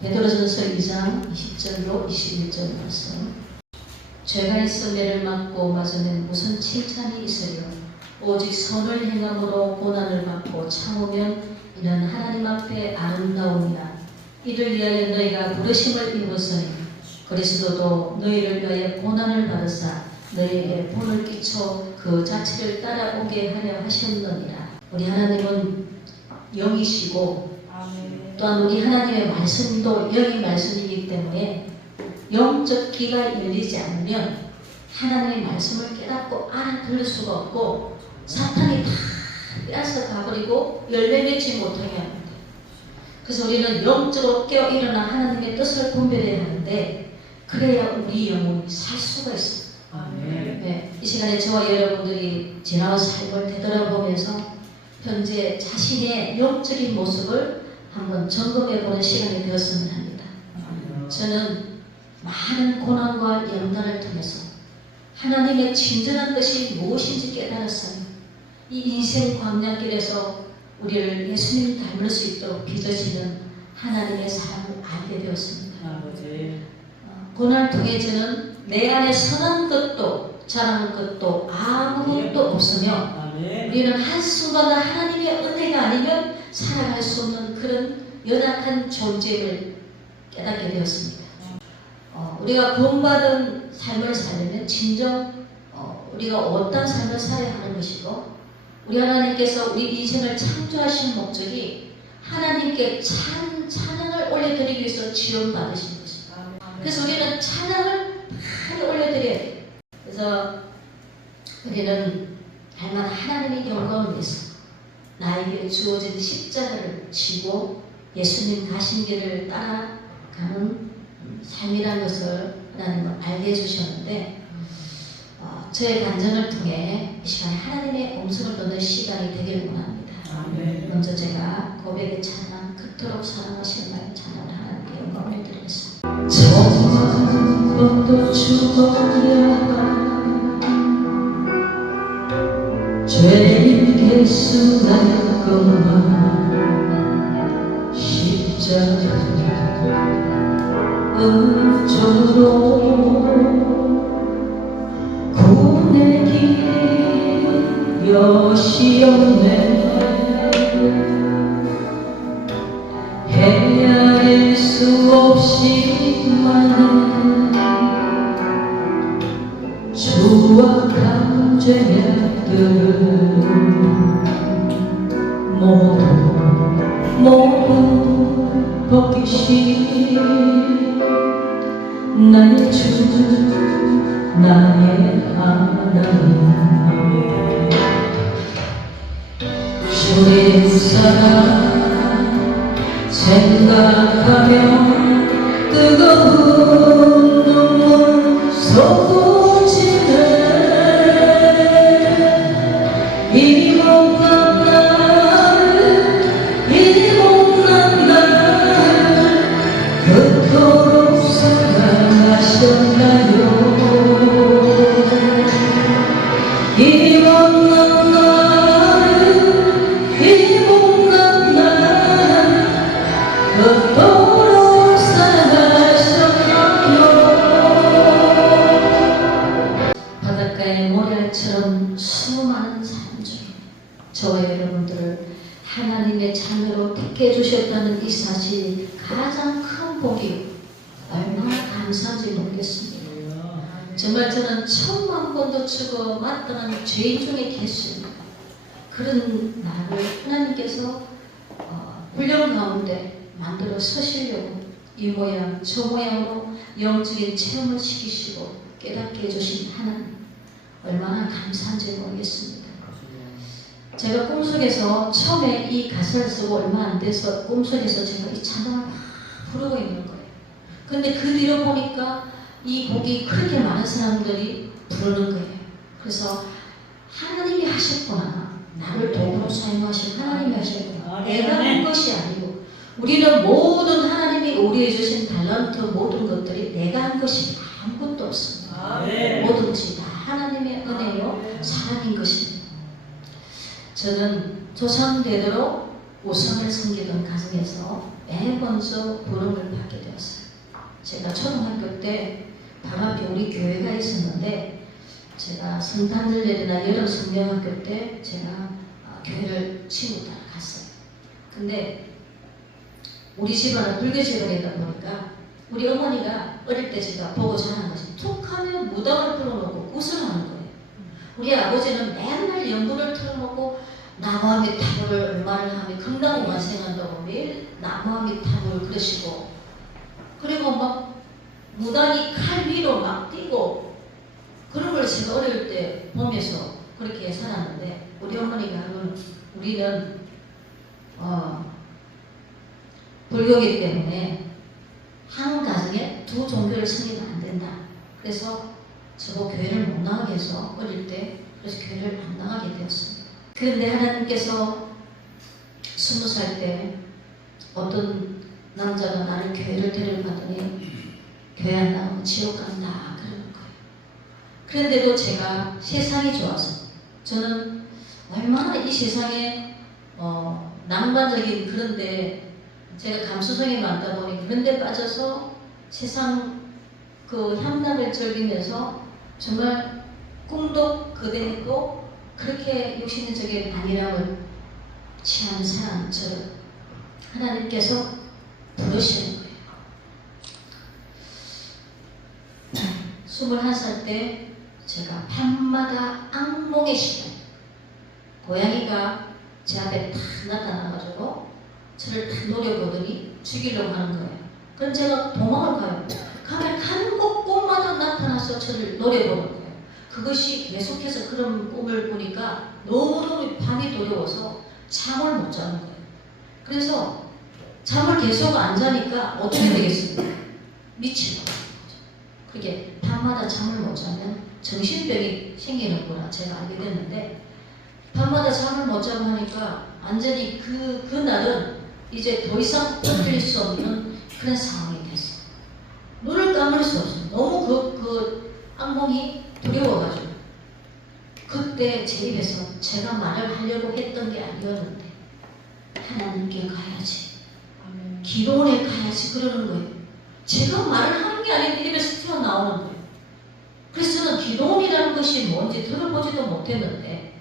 베드로전서 2장 20절로 21절 말씀. 죄가 있어 매를 맞고 맞으면 무슨 칭찬이 있으려 오직 선을 행함으로 고난을 받고 참으면 이는 하나님 앞에 아름다움이라. 이를 위하여 너희가 부르심을 입었으니 그리스도도 너희를 위하여 고난을 받으사 너희에게 본을 끼쳐 그 자체를 따라오게 하려 하셨느니라. 우리 하나님은 영이시고 또한 우리 하나님의 말씀도 영의 말씀이기 때문에 영적 귀가 열리지 않으면 하나님의 말씀을 깨닫고 알아들을 수가 없고 사탄이 다 빼앗아 가버리고 열매 맺지 못하게 합니다. 그래서 우리는 영적으로 깨어 일어나 하나님의 뜻을 분별해야 하는데 그래야 우리 영혼이 살 수가 있습니다. 네, 이 시간에 저와 여러분들이 지나온 삶을 되돌아보면서 현재 자신의 영적인 모습을 한번 점검해보는 시간이 되었으면 합니다. 저는 많은 고난과 연단을 통해서 하나님의 진정한 것이 무엇인지 깨달았어요. 이 인생 광야길에서 우리를 예수님 닮을 수 있도록 빚어지는 하나님의 사랑을 알게 되었습니다. 고난을 통해 저는 내 안에 선한 것도 잘하는 것도 아무것도 없으며 우리는 한순간 하나님의 은혜가 아니면 살아갈 수 없는 그런 연약한 존재를 깨닫게 되었습니다. 우리가 구원받은 삶을 살려면 진정 우리가 어떤 삶을 살아야 하는 것이고 우리 하나님께서 우리 인생을 창조하신 목적이 하나님께 찬양을 올려드리기 위해서 지원받으신 것입니다. 그래서 우리는 찬양을 많이 올려드려야 돼요. 그래서 우리는 할만한 하나님의 영광을 위해서 나에게 주어진 십자가를 지고 예수님 가신 길을 따라가는 삶이라는 것을 하나님은 알게 해주셨는데 저의 간증을 통해 이 시간에 하나님의 음성을 듣는 시간이 되기를 원합니다. 먼저 제가 고백의 찬양 그토록 사랑하시는 나의 찬양을 하나님께 영광을 드리겠습니다. 처음부터 죽어야 죄인 개수날 것만 십자가 은조로 구원의 길이 여시없네. 헤아릴 수 없이 많은 주와 감죄들 모두 벗기시 나의 주 나의 하나님 주의 사랑 생각하며 뜨거운 눈물 쏟아지네. 이 못난 날 그토록 사랑하셨나요. 이 못난 날 그토록 사랑하셨나요. 바닷가의 모래알처럼 수많은 사람 중에 저와 여러분들을 하나님의 자녀로 택해 주셨다는 이 사실이 가장 큰 복이 얼마나 감사한지 모르겠습니다. 정말 저는 10,000번도 치고 마땅한 죄인 중에 계십니다. 그런 나를 하나님께서 훈련 가운데 만들어 서시려고 이 모양 저 모양으로 영적인 체험을 시키시고 깨닫게 해주신 하나님 얼마나 감사한지 모르겠습니다. 제가 꿈속에서 처음에 이 가사를 쓰고 얼마 안 돼서 꿈속에서 제가 이 찬양을 막 부르고 있는 거예요. 근데 그 뒤로 보니까 이 곡이 그렇게 많은 사람들이 부르는 거예요. 그래서 하나님이 하셨구나. 나를 도구로 사용하신 하나님이 하셨구나. 내가 한 것이 아니고 우리는 모든 하나님이 우리에게 주신 달란트 모든 것들이 내가 한 것이 아무것도 없습니다. 뭐든지 다 하나님의 은혜요 사랑인 것입니다. 저는 조상대대로 우상을 섬기던 가정에서 맨 먼저 부름을 받게 되었어요. 제가 초등학교 때 바로 앞에 우리 교회가 있었는데 제가 성탄절이나 여름 성령학교 때 제가 교회를 친구 따라 갔어요. 근데 우리 집안은 불교 집안이다 보니까 우리 어머니가 어릴 때 제가 보고 자란 것이 툭 하면 무당을 풀어놓고 구슬하는 거예요. 우리 아버지는 맨날 연분을 틀어놓고 나무아미타불을 얼마를 하면 금강원생한다고 매일 나무아미타불을 그러시고, 그리고 막 무당이 칼 위로 막 뛰고 그런 걸 제가 어릴 때 보면서 그렇게 살았는데, 우리 어머니가 하는, 우리는 불교이기 때문에 한 가정에 두 종교를 섬기면 안 된다. 그래서 저도 교회를 못 나가게 해서 어릴 때 그래서 교회를 안 나가게 되었어요. 그런데 하나님께서 20살 때 어떤 남자가 나를 교회를 데려가더니 교회 안 나가면 지옥 간다 그러는 거예요. 그런데도 제가 세상이 좋아서, 저는 얼마나 이 세상에 낭만적인, 그런데 제가 감수성이 많다 보니 그런데 빠져서 세상 그 향락을 즐기면서 정말 꿈도 그대로 그렇게 육신적인 안일함을 취하는 사람처럼 하나님께서 부르시는 거예요. 21살 때 제가 밤마다 악몽의 시간, 고양이가 제 앞에 탁 나타나가지고 저를 탁 노려보더니 죽이려고 하는 거예요. 그럼 제가 도망을 가요. 가면 가는 곳마다 나타나서 저를 노려보는 거예요. 그것이 계속해서 그런 꿈을 꾸니까 너무너무 밤이 두려워서 잠을 못 자는 거예요. 그래서 잠을 계속 안 자니까 어떻게 되겠습니까? 미치는 거죠. 그게 밤마다 잠을 못 자면 정신병이 생기는구나 제가 알게 됐는데, 밤마다 잠을 못 자고 하니까 완전히 그날은 이제 더 이상 버틸 수 없는 그런 상황이 됐어요. 눈을 감을 수 없어요. 너무 그 악몽이 두려워가지고. 그때 제 입에서 제가 말을 하려고 했던 게 아니었는데 하나님께 가야지, 기도원에 가야지 그러는 거예요. 제가 말을 하는 게 아닌데 입에서 튀어나오는 거예요. 그래서 저는 기도원이라는 것이 뭔지 들어보지도 못했는데,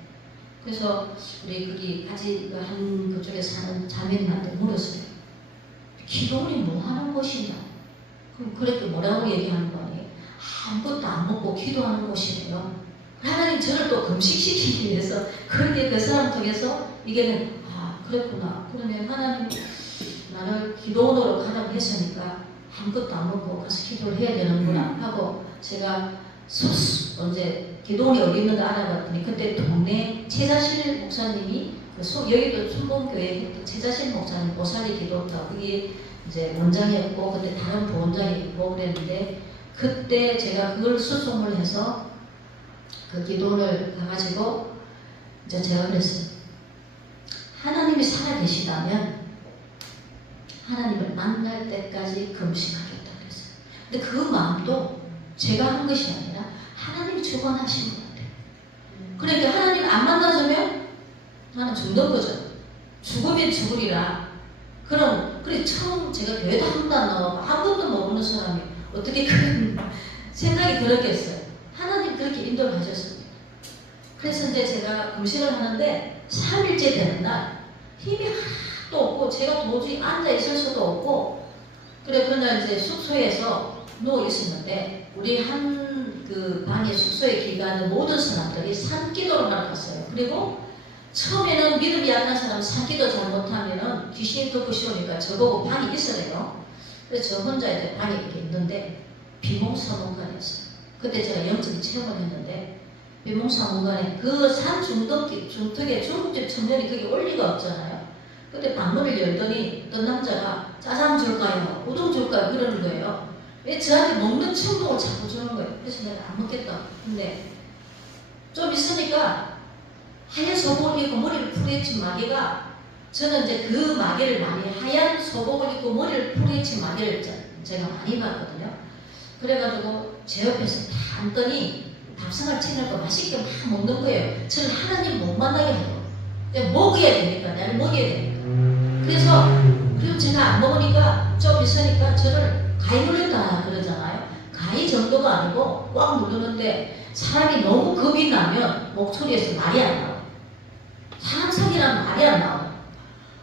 그래서 우리 같이 한 그쪽에 사는 자매님한테 물었어요. 기도원이 뭐 하는 곳이냐? 그럼 그랬더니 뭐라고 얘기하는 거니? 아무것도 안 먹고 기도하는 곳이래요. 하나님 저를 또 금식시키기 위해서 그렇게 그 사람 통해서 이게는 그랬구나. 그러면 하나님 나를 기도원으로 가라고 했으니까 아무것도 안 먹고 가서 기도를 해야 되는구나 하고, 제가 언제 기도원이 어디 있는가 알아봤더니 그때 동네 최자실 목사님이 여기도 순봉교회 최자실 목사님 보살이 기도했다고, 그게 이제 원장이었고 그때 다른 부원장이 있고 그랬는데, 그때 제가 그걸 수송을 해서 그 기도를 가가지고 이제 제가 그랬어요. 하나님이 살아계시다면 하나님을 만날 때까지 금식하겠다 그랬어요. 근데 그 마음도 제가 한 것이 아니라 하나님이 주관하신 것 같아요. 그러니까 하나님 안 만나주면 나는 죽는 거죠. 죽으면 죽으리라. 그래 처음 제가 교회도 한 번도 안 나가고 아무것도 모르는 사람이 어떻게 그런 생각이 들었겠어요. 하나님 그렇게 인도를 하셨습니다. 그래서 이제 제가 금식을 하는데 3일째 되는 날 힘이 하나도 없고 제가 도저히 앉아 있을 수도 없고, 그날 이제 숙소에서 누워 있었는데 우리 그 방에 숙소에 기가는 모든 사람들이 산기도를 하러 갔어요. 그리고 처음에는 믿음이 약한 사람 산기도 잘못하면은 귀신이 또 부시오니까 저보고 방이 있어요. 그래서 저 혼자 이제 방에 이렇게 있는데 비몽사몽간이었어요. 그때 제가 영적인 체험을 했는데 비몽사몽간에 그 산 중턱에 중국집 청년이 그게 올 리가 없잖아요. 그때 방문을 열더니 어떤 남자가 짜장 줄까요? 우동 줄까요? 그러는 거예요. 왜 저한테 먹는 충동을 자꾸 주는 거예요. 그래서 내가 안 먹겠다. 근데 좀 있으니까 하얀 속옷을 입고 머리를 풀어헤친 마귀가, 저는 이제 그 마귀를 많이, 하얀 속옷을 입고 머리를 풀어헤친 마귀를 제가 많이 봤거든요. 그래가지고 제 옆에서 다 앉더니 밥상을 차려놓고 맛있게 막 먹는 거예요. 저는 하나님 못 만나게 하고 먹어야 되니까, 나를 먹여야 되니까. 그리고 제가 안 먹으니까 좀 있으니까 저를 가위 눌린다 그러잖아요. 가위 정도가 아니고 꽉 누르는데 사람이 너무 겁이 나면 목소리에서 말이 안 나와요. 사람 살이라는 말이 안 나와요.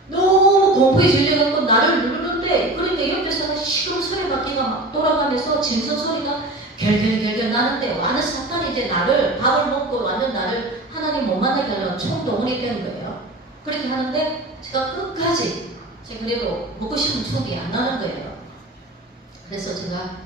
너무 공포에 질려갖고 나를 누르는데, 그런데 옆에서는 시끄러운 소리 바퀴가 막 돌아가면서 짐승 소리가 결결결결 나는데, 완전 사탄이 이제 나를, 밥을 먹고 완전 나를 하나님 못 만나게 하려고 총동원이 되는 거예요. 그렇게 하는데 제가 끝까지, 제가 그래도 먹고 싶은 충이 안 나는 거예요. 그래서 제가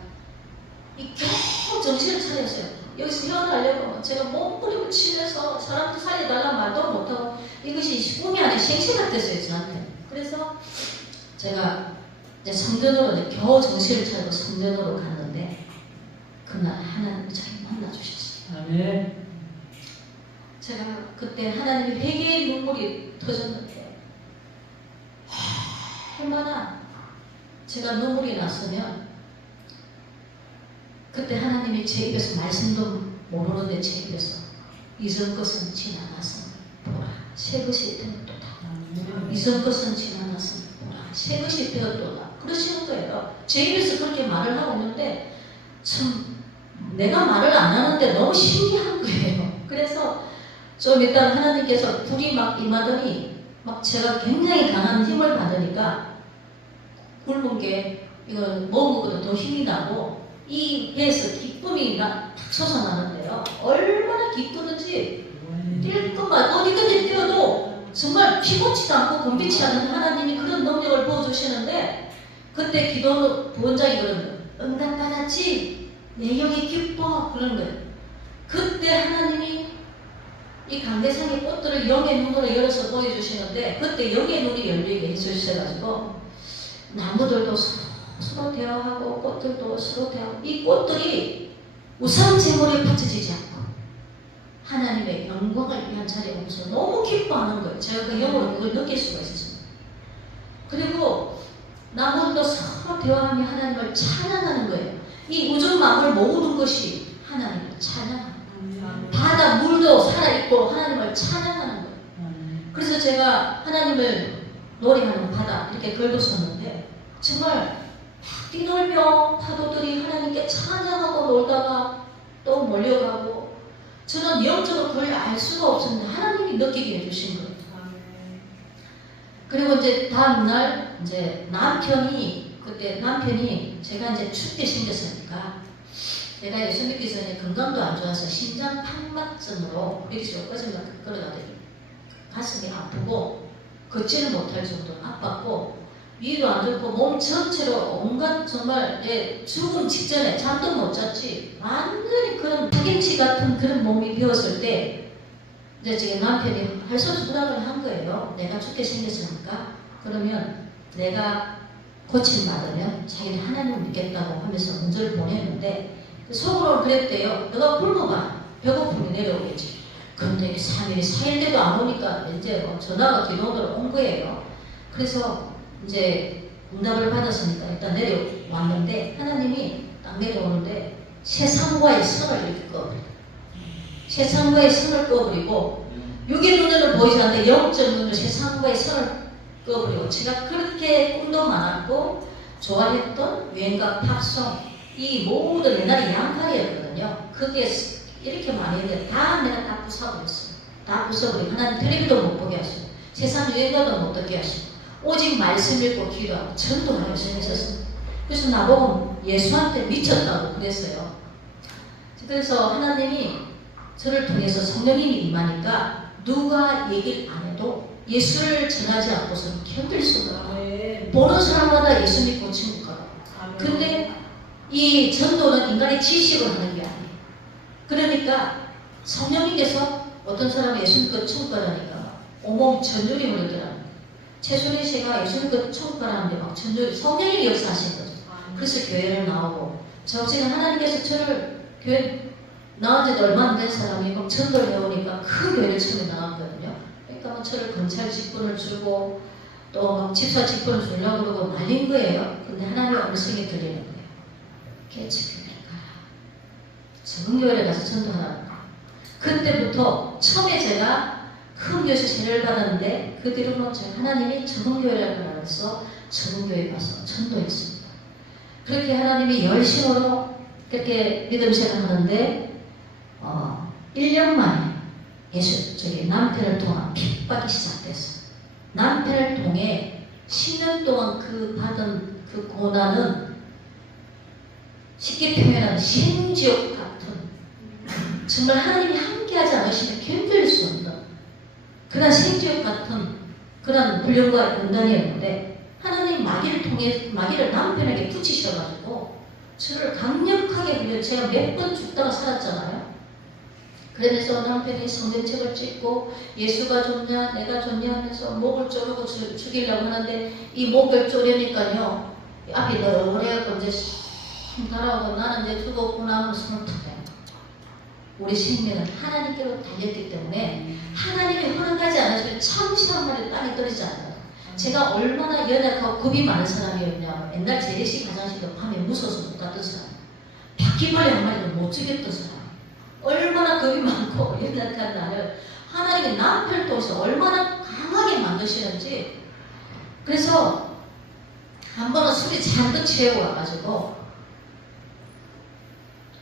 겨우 정신을 차렸어요. 여기서 헤어나려고 제가 몸부림을 치면서 사람들 살려달라는 말도 못하고, 이것이 꿈이 아니라 생시 같았어요, 저한테. 그래서 제가 이제 성전으로 이제 겨우 정신을 차리고 성전으로 갔는데, 그날 하나님이 저를 만나주셨어요. 아멘. 제가 그때 하나님이 회개의 눈물이 터졌는데, 얼마나 제가 눈물이 났으면, 그때 하나님이 제 입에서 말씀도 모르는데 제 입에서 이전 것은 지나가서 보라, 새 것이 되었도다. 이전 것은 지나가서 보라, 새 것이 되었도다. 그러시는 거예요. 제 입에서 그렇게 말을 하고 있는데 참 내가 말을 안 하는데 너무 신기한 거예요. 그래서 좀 일단 하나님께서 불이 막 임하더니 막 제가 굉장히 강한 힘을 받으니까 굶은 게 이거 먹은 것보다 더 힘이 나고, 이 배에서 기쁨이 탁 솟아나는데요. 얼마나 기쁘는지 뛸 것만 어디든지 뛰어도 정말 피곤치도 않고 곤비치 않은 하나님이 그런 능력을 부어주시는데, 그때 기도 부원장이 그러는 거예요. 응답받았지? 내 영이 기뻐. 그러는 거예요. 그때 하나님이 이 강대상의 꽃들을 영의 눈으로 열어서 보여주시는데, 그때 영의 눈이 열리게 해주셔가지고 나무들도 서로 대화하고 꽃들도 서로 대화하고, 이 꽃들이 우상 제물에 바쳐지지 않고 하나님의 영광을 위한 자리에 오면서 너무 기뻐하는 거예요. 제가 그 영으로 그걸 느낄 수가 있었어요. 그리고 나무들도 서로 대화하며 하나님을 찬양하는 거예요. 이 우주 만물 모든 것이 하나님을 찬양하는 거예요. 바다 물도 살아있고 하나님을 찬양하는 거예요. 그래서 제가 하나님을 노래하는 바다 이렇게 긁었었는데, 정말 뛰놀며 파도들이 하나님께 찬양하고 놀다가 또 몰려가고, 저는 영적으로 그걸 알 수가 없었는데 하나님이 느끼게 해주신 거예요. 그리고 이제 다음날 이제 그때 남편이 제가 이제 춥게 생겼으니까, 내가 예수 믿기 전에 건강도 안 좋아서 심장 판막증으로 밀치로 끌어가더니 가슴이 아프고 걷지는 못할 정도로 아팠고, 위도 안 좋고 몸 전체로 온갖 정말 죽음 직전에 잠도 못 잤지, 완전히 그런 파김치 같은 그런 몸이 되었을 때, 이제 제 남편이 할소수락을 한 거예요. 내가 죽게 생겼으니까 그러면 내가 고침받으면 자기는 하나님을 믿겠다고 하면서 문제를 보냈는데, 속으로는 그랬대요. 너가 굶어봐, 배고픔이 내려오겠지. 그런데 3일, 4일 돼도 안 오니까 이제 전화가 기도로 온 거예요. 그래서 이제 응답을 받았으니까 일단 내려왔는데, 하나님이 딱 내려오는데 세상과의 선을 이렇게 꺼버려요. 세상과의 선을 꺼버리고, 육의 눈에는 보이지 않는데 영적 눈으로 세상과의 선을 꺼버리고, 제가 그렇게 꿈도 많았고 좋아했던 유행가 팝송, 이 모든 옛날에 양팔이었거든요. 그게 이렇게 많이 했는데 다 내가 다 부숴버렸어요. 다 부숴버리고, 하나님 텔레비도 못 보게 하시고 세상 유행가도 못 듣게 하시고, 오직 말씀 읽고 기도하고 전도하고 했었어요. 그래서 나보고 예수한테 미쳤다고 그랬어요. 그래서 하나님이 저를 통해서 성령님이 임하니까 누가 얘기를 안 해도 예수를 전하지 않고서는 견딜 수가 없어요. 보는 사람마다 예수 믿고 천국 가고. 근데 이 전도는 인간의 지식으로 하는 게 아니에요. 그러니까 성령님께서 어떤 사람이 예수 믿고 천국 가라니까 온몸 전율이 흐르더라고요. 최순희 씨가 예수 믿고 천국 가라는데 막 전율이, 성령님이 역사하신 거죠. 그래서 교회를 나오고, 저 지금 하나님께서 저를 교회 나온 지도 얼마 안 된 사람이 막 전도를 해오니까 그 교회를 처음에 나왔거든요. 그러니까 막 저를 검찰 직분을 주고 또 막 집사 직분을 주려고 그러고 말린 거예요. 근데 하나님의 음성이 들리는 거예요. 개척교회를 가라. 적응교회를 가서 전도하라는 거예요. 그때부터 처음에 제가 큰 교회에서 세례를 받았는데 그 뒤로는 하나님이 적응교회라고 알아서 적응교회 가서 전도했습니다. 그렇게 하나님이 열심으로 그렇게 믿음 생활하는데 1년 만에 남편을 통한 핍박이 시작됐어요. 남편을 통해 10년 동안 받은 그 고난은 쉽게 표현하면 신지옥 같은, 정말 하나님이 함께하지 않으시면 견딜 수 없는 그런 생지옥 같은 그런 훈련과 연단이었는데, 하나님 마귀를 남편에게 붙이셔가지고 저를 강력하게 훈련, 제가 몇 번 죽다가 살았잖아요. 그러면서 남편이 성경책을 찍고 예수가 좋냐 내가 좋냐 하면서 목을 조르고 죽이려고 하는데, 이 목을 조르니까요 앞이 너그래갖고 이제 쏵 달아오고 나는 이제 죽었구나 하면 손을 탁 대요. 우리 생명은 하나님께로 달렸기 때문에 하나님이 허락하지 않으시면 잠시 한 마리 땅에 떨어지지 않아요. 제가 얼마나 연약하고 겁이 많은 사람이었냐, 옛날 재래식 화장실도 밤에 무서워서 못 갔던 사람, 바퀴벌레 한 마리도 못 죽였던 사람, 얼마나 겁이 많고 연약한 나를 하나님이 남편을 통해서 얼마나 강하게 만드시는지. 그래서 한 번은 술이 잔뜩 취하고 와가지고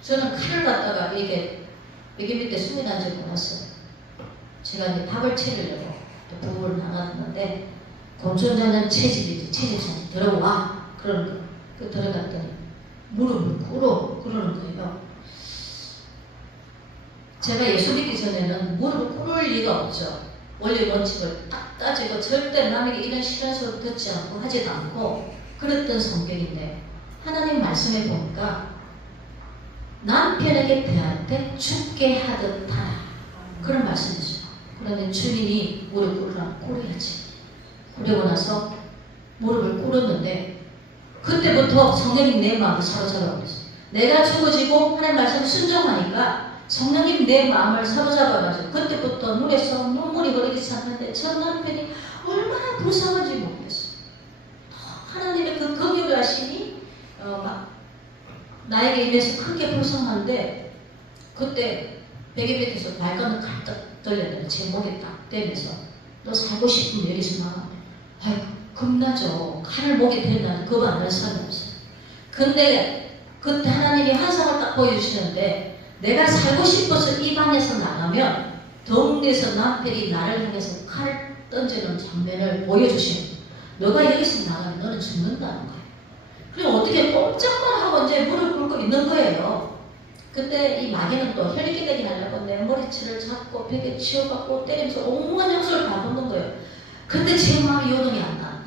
저는 칼을 갖다가 이게 여기 밑에 숨이 난지 몰랐어요. 제가 이제 밥을 차리려고 또 부부를 나갔는데 공천장은 채집장이 들어와 그러는 거예요. 그 들어갔더니 무릎을 꿇어 그러는 거예요. 제가 예수 믿기 전에는 무릎을 꿇을 리가 없죠. 원리 원칙을 딱 따지고 절대 남에게 이런 싫은 소리 듣지 않고 하지도 않고 그랬던 성격인데, 하나님 말씀에 보니까 남편에게 대할 때 죽게 하듯 하라 그런 말씀이죠. 그런데 주인이 무릎 꿇어야지. 그러고 나서 무릎을 꿇었는데 그때부터 성령님 내 마음을 사로잡아 버렸어요. 내가 죽어지고 하나님 말씀 순종하니까 성령님 내 마음을 사로잡아가지고 그때부터 눈에서 눈물이 흐르기 시작하는데 전 남편이 얼마나 불쌍한지 모르겠어요. 하나님의 그 긍휼을 하시니 나에게 임해서 크게 불쌍한데, 그때 베개 밑에서 발가락 갈딱 떨렸는데 제 목에 딱 대면서 너 살고 싶으면 여기서 나가. 아이고 겁나죠. 칼을 목에 대는데 그거 안 할 사람이 없어요. 근데 그때 하나님이 환상을 딱 보여주시는데, 내가 살고 싶어서 이 방에서 나가면 동네에서 남편이 나를 향해서 칼을 던지는 장면을 보여주시는 거예요. 너가 여기서 나가면 너는 죽는다는 거예요. 그리고 어떻게 꼼짝만 하고 이제 무릎 꿇고 있는 거예요. 그때 이 마귀는 또 혈기되게 하려고 내 머리채를 잡고 벽에 치워갖고 때리면서 온갖 영수를 다 붓는 거예요. 근데 제 마음이 요동이 안 나는 거예요.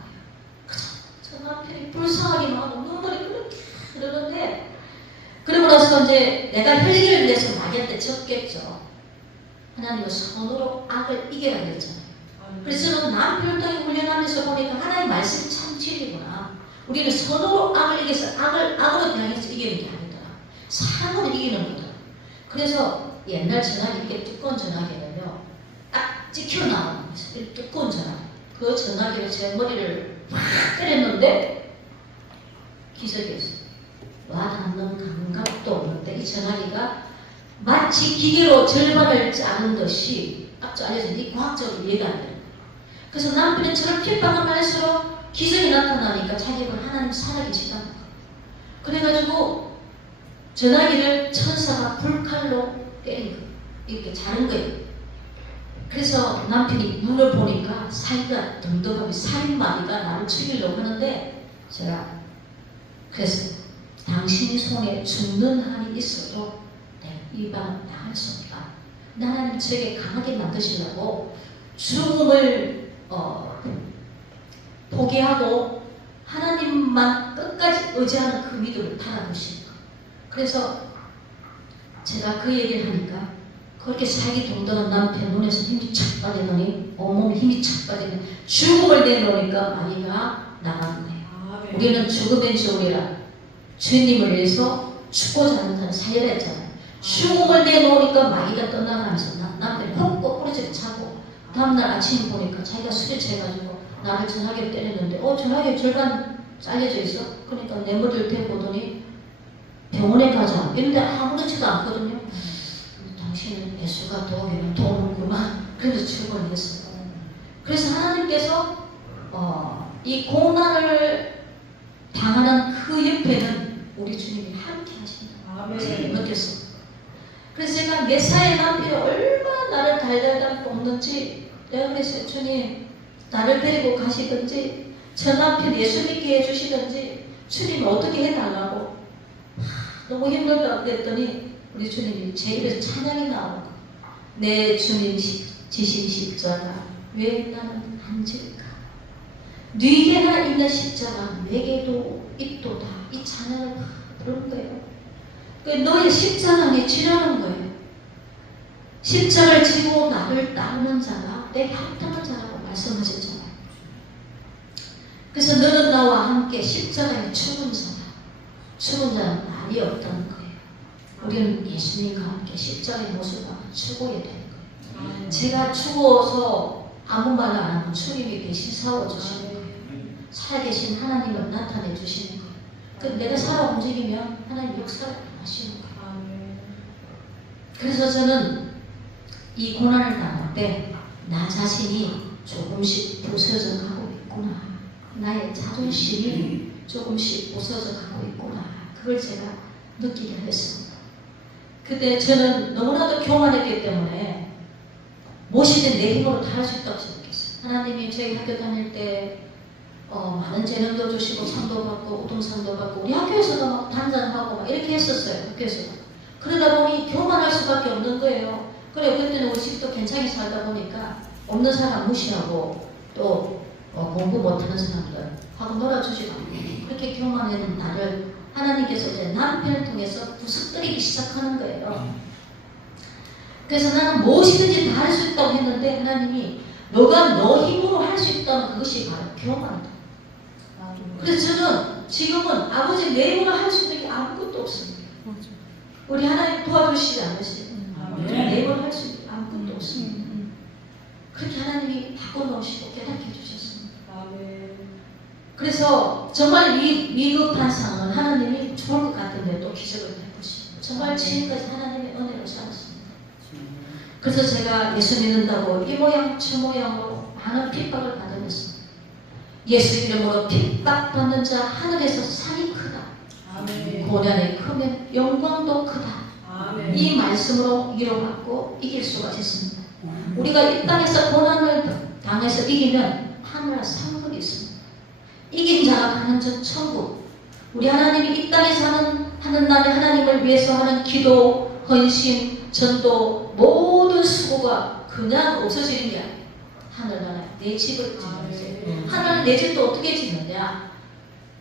그저 저 남편이 불쌍하기만 하고 눈물이 그렇게 흐르는데, 그러고 나서 이제 내가 혈기를 내서 마귀한테 졌겠죠. 하나님은 손으로 악을 이겨라 그랬잖아요. 그래서 저는 남편을 통해 훈련하면서 보니까 하나님 말씀이 참 진리구나. 우리는 손으로 악을 이겨서 악으로 대항해서 이기는 게 아니더라. 사람으로 이기는 거다. 그래서 옛날 전화기, 이게 두꺼운 전화기는요, 딱 찍혀 나오는 거예요. 두꺼운 전화기. 그 전화기를 제 머리를 막 때렸는데 기적이었어요. 와닿는 감각도 없는데 이 전화기가 마치 기계로 절반을 자른 듯이 딱 잘려서 이 과학적으로 이해가 안 돼요. 그래서 남편이 저를 핍박하면 할수록 기적이 나타나니까 자기가 하나님 살아계시다는 거예요. 그래가지고 전화기를 천사가 불칼로 때린 거예요. 이렇게 자른 거예요. 그래서 남편이 눈을 보니까 사이가 덤덤하게 살인마귀가 나를 죽이려고 하는데, 제가 그래서 당신의 손에 죽는 한이 있어도 이 방은 나갈 수 없다. 하나님 저에게 강하게 만드시려고 죽음을 포기하고 하나님만 끝까지 의지하는 그 믿음을 달아두시는 거예요. 그래서 제가 그 얘기를 하니까 그렇게 살기 동동한 남편 눈에서 힘이 착 빠지더니 온몸에 힘이 착 빠지더니 죽음을 내놓으니까 마귀가 나가는 거예요. 우리는 죽음의 주이라 주님을 위해서 죽고자 하는 자는 살려야 했잖아요. 죽음을 내놓으니까 마귀가 떠나가면서 남편이 훅 꼬꾸라지를 차고, 다음날 아침에 보니까 자기가 술에 취해가지고 나를 전화기를 때렸는데 전화기 절반 잘려져 있어. 그러니까 내 머리를 대보더니 병원에 가자. 이런데 아무렇지도 않거든요. 당신은 예수가 도우면 도우는구만. 그래서 출근을 했어요. 그래서 하나님께서 이 고난을 당하는 그 옆에는 우리 주님이 함께 하신다. 제가 느꼈어요. 그래서 제가 메사의 남편이 얼마나 나를 달달달 볶는지 내가 그랬어요. 주님, 나를 데리고 가시든지 저 남편 예수 믿게 해주시든지 주님 어떻게 해달라고 너무 힘들다고 그랬더니 우리 주님이 제 입에서 찬양이 나오고 내 주님 지신 십자가 왜 나는 안 질까? 네게나 있는 십자가 내게도 있도다. 이 찬양을 부른 거예요. 너의 십자가에 지라는 거예요. 십자가를 지고 나를 따르는 자가 내 합당한 자라고 말씀하셨잖아요. 그래서 너는 나와 함께 십자가에 죽은 자다. 죽은 자는 말이 없다는 거예요. 우리는 예수님과 함께 십자가의 모습을 죽어야 되는 거예요. 제가 죽어서 아무 말 안 하면 주님이 대신 싸워주시는 거예요. 살아계신 하나님을 나타내 주시는 거예요. 내가 살아 움직이면 하나님 역사를 하시는 거예요. 그래서 저는 이 고난을 당할 때 나 자신이 조금씩 부서져 가고 있구나. 나의 자존심이 조금씩 부서져 가고 있구나. 그걸 제가 느끼게 했습니다. 그때 저는 너무나도 교만했기 때문에 무엇이든 내 힘으로 다 할 수 있다고 생각했어요. 하나님이 저희 학교 다닐 때 많은 재능도 주시고 상도 받고 우등상도 받고 우리 학교에서도 막 단장하고 막 이렇게 했었어요. 학교에서. 그러다 보니 교만할 수밖에 없는 거예요. 그래 그때는 우리 집도 괜찮게 살다 보니까 없는 사람 무시하고 또 공부 못하는 사람들 하고 놀아주지도 않고 그렇게 교만한 나를 하나님께서 이제 남편을 통해서 부스뜨리기 시작하는 거예요. 그래서 나는 무엇이든지 다 할 수 있다고 했는데 하나님이 너가 너 힘으로 할 수 있다는 그것이 바로 교만이다. 그래서 저는 지금은 아버지 내 힘으로 할 수 있는 게 아무것도 없습니다. 우리 하나님 도와주시지 않으시죠? 내 힘으로 할 수 있는 게 아무것도 없습니다. 그렇게 하나님이 바꿔놓으시고 깨닫게 해주셨습니다. 그래서 정말 위급한 상황은 하나님이 좋을 것 같은데 또 기적을 베푸시고 정말 지금까지 하나님의 은혜로 살았습니다. 그래서 제가 예수 믿는다고 이 모양 저 모양으로 많은 핍박을 받으면서 예수 이름으로 핍박받는 자 하늘에서 상이 크다. 고난이 크면 영광도 크다. 이 말씀으로 위로받고 이길 수가 있습니다. 우리가 이 땅에서 고난을 당해서 이기면 하늘 상급이 있습니다. 이긴 자가 가는 저 천국. 우리 하나님이 이 땅에서 하는 날에 하나님을 위해서 하는 기도, 헌신, 전도 모든 수고가 그냥 없어지는 게 아니에요. 하늘나라에 내 집을 짓는데 하늘 내 집도 어떻게 짓느냐?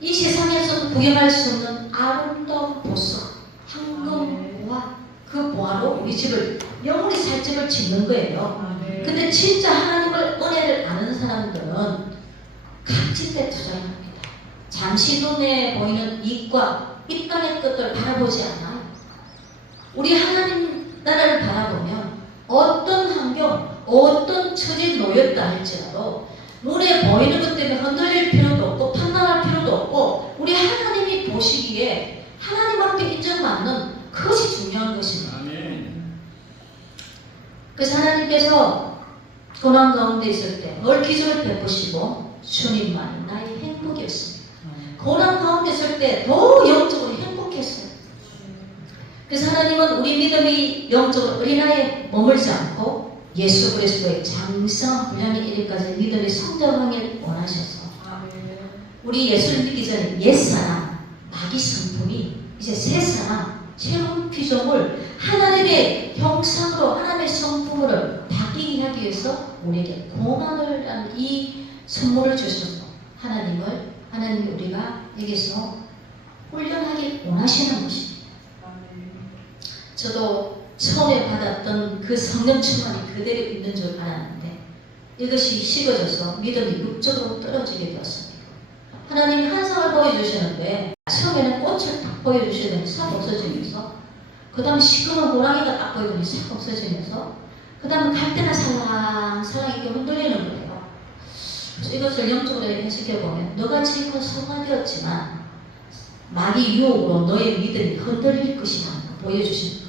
이 세상에서는 구경할 수 없는 아름다운 보석, 황금 보화, 그 보화로 우리 집을 영원히 살 집을 짓는 거예요. 근데 진짜 하나님을 은혜를 아는 사람들은 값진데 투자를 합니다. 잠시 눈에 보이는 이익과 이 땅의 것들을 바라보지 않아요. 우리 하나님 나라를 바라보면 어떤 환경, 어떤 처지에 놓였다 할지라도 눈에 보이는 것 때문에 흔들릴 필요도 없고 판단할 필요도 없고 우리 하나님이 보시기에 하나님 앞에 인정받는 그것이 중요한 것입니다. 그래서 하나님께서 고난 가운데 있을 때 늘 기적을 베푸시고 주님만이 나의 행복이었습니다. 고난 가운데 있을 때 더 영적으로 행복했어요. 그래서 하나님은 우리 믿음이 영적으로 어린아이에 머물지 않고 예수 그리스도의 장성 분량의 이르기까지 믿음이 성장하길 원하셔서 우리 예수를 믿기 전에 옛사람, 마귀 성품이 이제 새사람, 새로운 피조물, 하나님의 형상으로 하나님의 성품으로 바뀌게 하기 위해서 우리에게 고난을 하는 이 선물을 주셔서 하나님이 우리가 여기서 훈련하길 원하시는 것입니다. 저도 처음에 받았던 그 성령 충만이 그대로 있는 줄 알았는데 이것이 식어져서 믿음이 육적으로 떨어지게 되었습니다. 하나님이 한상을 보여주시는데 처음에는 꽃을 딱 보여주시더니 싹 없어지면서 그 다음에 시커먼 호랑이가 딱 보이더니 싹 없어지면서 그 다음에 갈 때나 살랑살랑 이렇게 흔들리는 거예요. 그래서 이것을 영적으로 해석해보면 너가 지금 성화되었지만 마귀 유혹으로 너의 믿음이 흔들릴 것이다 보여주시는 거예요.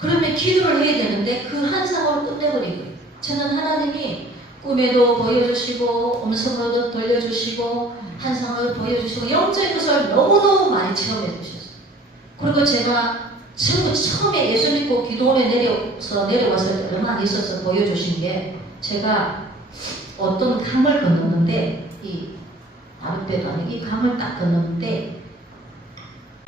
그러면 기도를 해야 되는데 그 한상으로 끝내버리고 저는 하나님이 꿈에도 보여주시고 음성으로도 들려주시고 환상으로 보여주시고 영적인 것을 너무너무 많이 체험해 주셨어요. 그리고 제가 처음에 예수 믿고 기도원에 내려와서 얼마 안 있어서 보여주신 게, 제가 어떤 강을 건넜는데, 이 아랫배도 아니고 이 강을 딱 건넜는데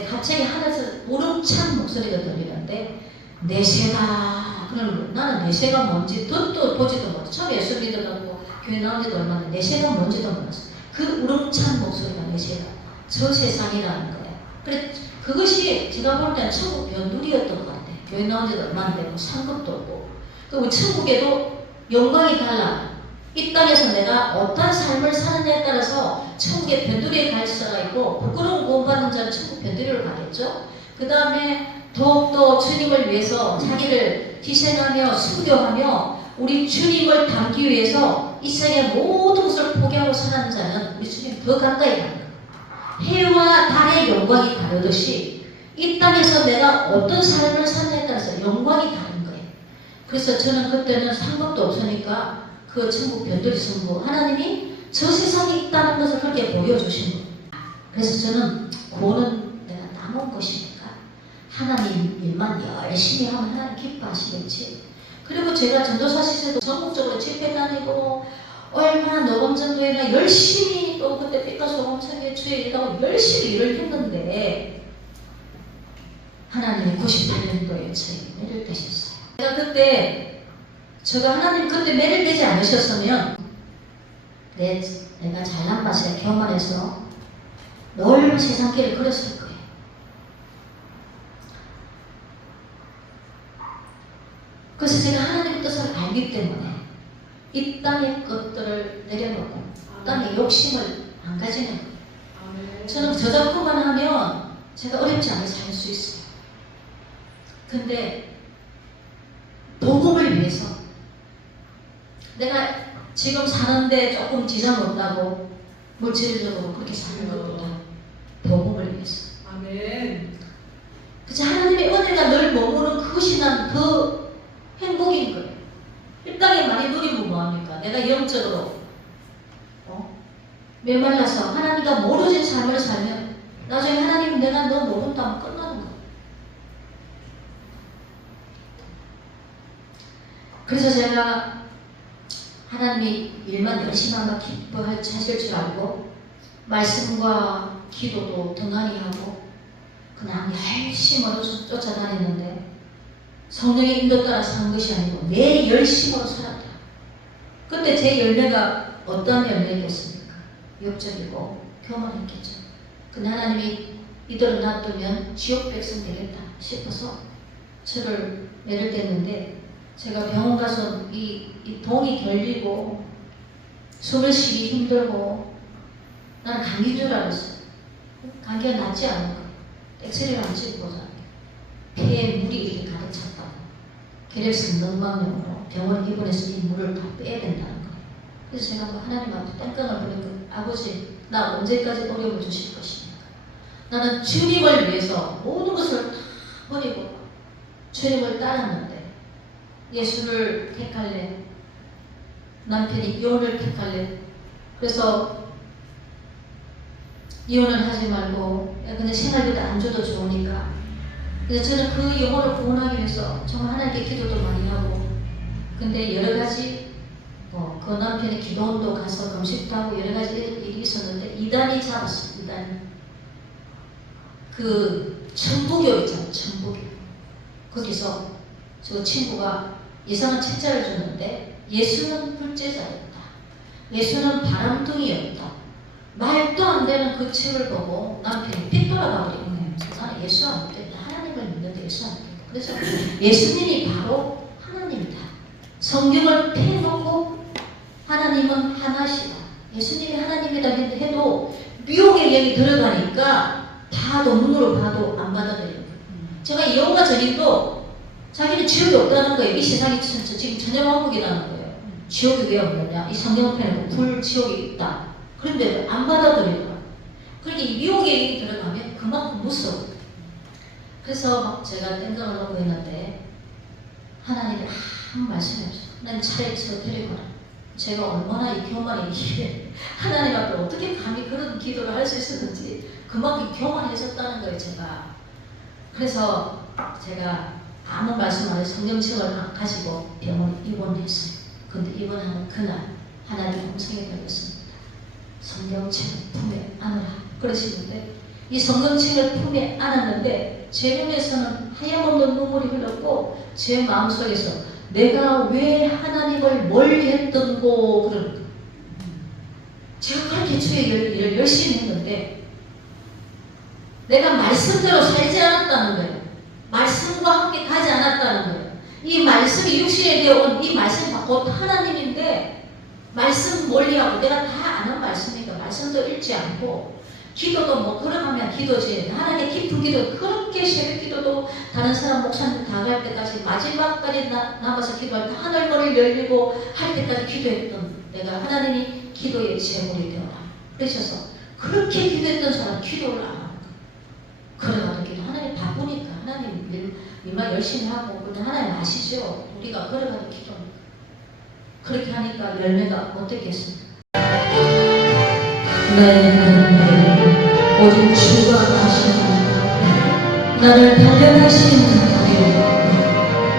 갑자기 하늘에서 우렁찬 목소리가 들리는데, 내세가, 그러면 나는 내세가 뭔지 듣도 보지도 못해. 처음에 예수 믿어가지고 교회 나온 지도 얼마 안, 내세가 뭔지도 몰랐어. 그 우렁찬 목소리가 내세가 저 세상이라는 거예요. 그래, 그것이 제가 볼 때는 천국 변두리였던 것 같아요. 교회 나온 지도 얼마 안 되고 상급도 없고. 그리고 천국에도 영광이 달라. 이 땅에서 내가 어떤 삶을 사느냐에 따라서 천국의 변두리에 갈 수가 있고, 부끄러운 구원받는 자는 천국 변두리로 가겠죠. 그 다음에 더욱더 주님을 위해서 자기를 희생하며 순교하며 우리 주님을 닮기 위해서 이 세상의 모든 것을 포기하고 사는 자는 우리 주님 더 가까이 가는 거예요. 해와 달의 영광이 다르듯이 이 땅에서 내가 어떤 삶을 사느냐에 따라서 영광이 다른 거예요. 그래서 저는 그때는 상급도 없으니까 그 천국 변두리 선고, 하나님이 저 세상에 있다는 것을 그렇게 보여주신 거예요. 그래서 저는 구원은 내가 남은 것이니까 하나님 일만 열심히 하면 하나님 기뻐하시겠지. 그리고 제가 전도사 시절도 전국적으로 집회 다니고 얼마나 녹음전도회나 열심히, 또 그때 빛가수 녹음창에 주에 일하고 열심히 일을 했는데 하나님이 98년도에 저에게 매를 대셨어요. 제가 그때, 제가 하나님 그때 매를 대지 않으셨으면 내가 잘난 맛에 교만해서 넓은 세상길을 걸었을 거예요. 그래서 제가 하나님의 뜻을 알기 때문에 이 땅의 것들을 내려놓고 땅의 욕심을 안 가지는 거예요. 저는 저작품만 하면 제가 어렵지 않게 살 수 있어요. 근데 복음을 위해서 내가 지금 사는데 조금 지장 없다고 물질적으로 그렇게 사는 것보다 복음을 위해서. 아멘. 그래서 하나님의 은혜가 늘 머무는 그것이 난 더 행복인 거예요. 이 땅에 많이 누리면 뭐합니까? 내가 영적으로 메말라서 하나님과 멀어진 삶을 살면 나중에 하나님 내가 너 모른다면 끝나는 거예요. 그래서 제가 하나님이 일만 열심히 하면 기뻐하실 줄 알고 말씀과 기도도 등한히 하고 그냥 열심히 쫓아다녔는데, 성령의 인도 따라 산 것이 아니고 내 열심으로 살았다. 그때 제 열매가 어떤 열매겠습니까? 욕적이고 교만했겠죠. 근데 하나님이 이대로 놔두면 지옥 백성 되겠다 싶어서 저를 매를 댔는데, 제가 병원 가서 이 동이 결리고 숨을 쉬기 힘들고 나는 감기인 줄 알았어요. 감기가 낫지 않은 거예요. 엑스레이를 안 찍고 보자. 폐에 물이 이렇게 가득 찼다고. 계략성 넉망염으로 병원 입원해서 이 물을 다 빼야 된다는 거예요. 그래서 제가 하나님 앞에 땡깡을 부리고, 아버지 나 언제까지 어려움을 주실 것입니까? 나는 주님을 위해서 모든 것을 다 버리고 주님을 따랐는데 예수를 택할래? 남편이 이혼을 택할래? 그래서 이혼을 하지 말고 그냥 생활비도 안 줘도 좋으니까. 그래서 저는 그 영혼을 구원하기 위해서 정말 하나님께 기도도 많이 하고, 근데 여러 가지 그 남편의 기도원도 가서 금식도 하고 여러 가지 일이 있었는데 이단이 잡았어요. 이단이. 그 천부교 있잖아요. 천부교. 거기서 저 친구가 이상한 책자를 줬는데 예수는 불제자였다. 예수는 바람둥이였다. 말도 안 되는 그 책을 보고 남편이 삐 돌아가 버린 거예요. 나는 예수 안 믿대. 하나님을 믿는데 예수 안 믿대. 그래서 예수님이 바로 하나님이다. 성경을 펴놓고 하나님은 하나시다. 예수님이 하나님이다 해도 미혹의 영이 들어가니까 봐도 눈으로 봐도 안 받아들여요. 제가 여호와 전임도 자기는 지옥이 없다는 거예요. 이 세상이 지금 천연왕국이라는 거예요. 지옥이 왜 없느냐? 이 성경을 펴놓고 불지옥이 있다. 그런데 안 받아들여요. 그러니까 이 미혹의 영이 들어가면 그만큼 무서워. 그래서 막 제가 땡깡을 놓고 있는데 하나님이 아무 말씀이 없어요. 하나님 차라리 저 데리고 가라. 제가 얼마나 이 교만이 하나님 앞에 어떻게 감히 그런 기도를 할 수 있었는지 그만큼 교만해졌다는 거예요, 제가. 그래서 제가 아무 말씀 안 해서 성경책을 가지고 병원에 입원했어요. 근데 입원하는 그날 하나님 음성이 들렸습니다. 성경책을 품에 안으라 그러시는데 이 성경책을 품에 안았는데 제 눈에서는 하얀없는 눈물이 흘렀고 제 마음속에서 내가 왜 하나님을 멀리 했던고 그런 거예요. 제가 그렇게 주의 일을 열심히 했는데 내가 말씀대로 살지 않았다는 거예요. 말씀과 함께 가지 않았다는 거예요. 이 말씀이 육신에 되어온 이 말씀 곧 하나님인데 말씀 멀리하고 내가 다 아는 말씀이니까 말씀도 읽지 않고 기도도 뭐 걸어가면 기도지 하나님의 깊은 기도 그렇게 새벽 기도도 다른 사람 목사님 다 갈 때까지 마지막까지 남아서 기도할 때 하늘문을 열리고 할 때까지 기도했던 내가 하나님이 기도의 제물이 되어라 그러셔서 그렇게 기도했던 사람 기도를 안 하는 거예요. 걸어가는 기도 하나님 바쁘니까 하나님 일만 열심히 하고 근데 하나님 아시죠? 우리가 걸어가는 기도니까 그렇게 하니까 열매가 어떻겠습니까? 나의 하나님 오직 주가 하시는 나를 단련하시는 길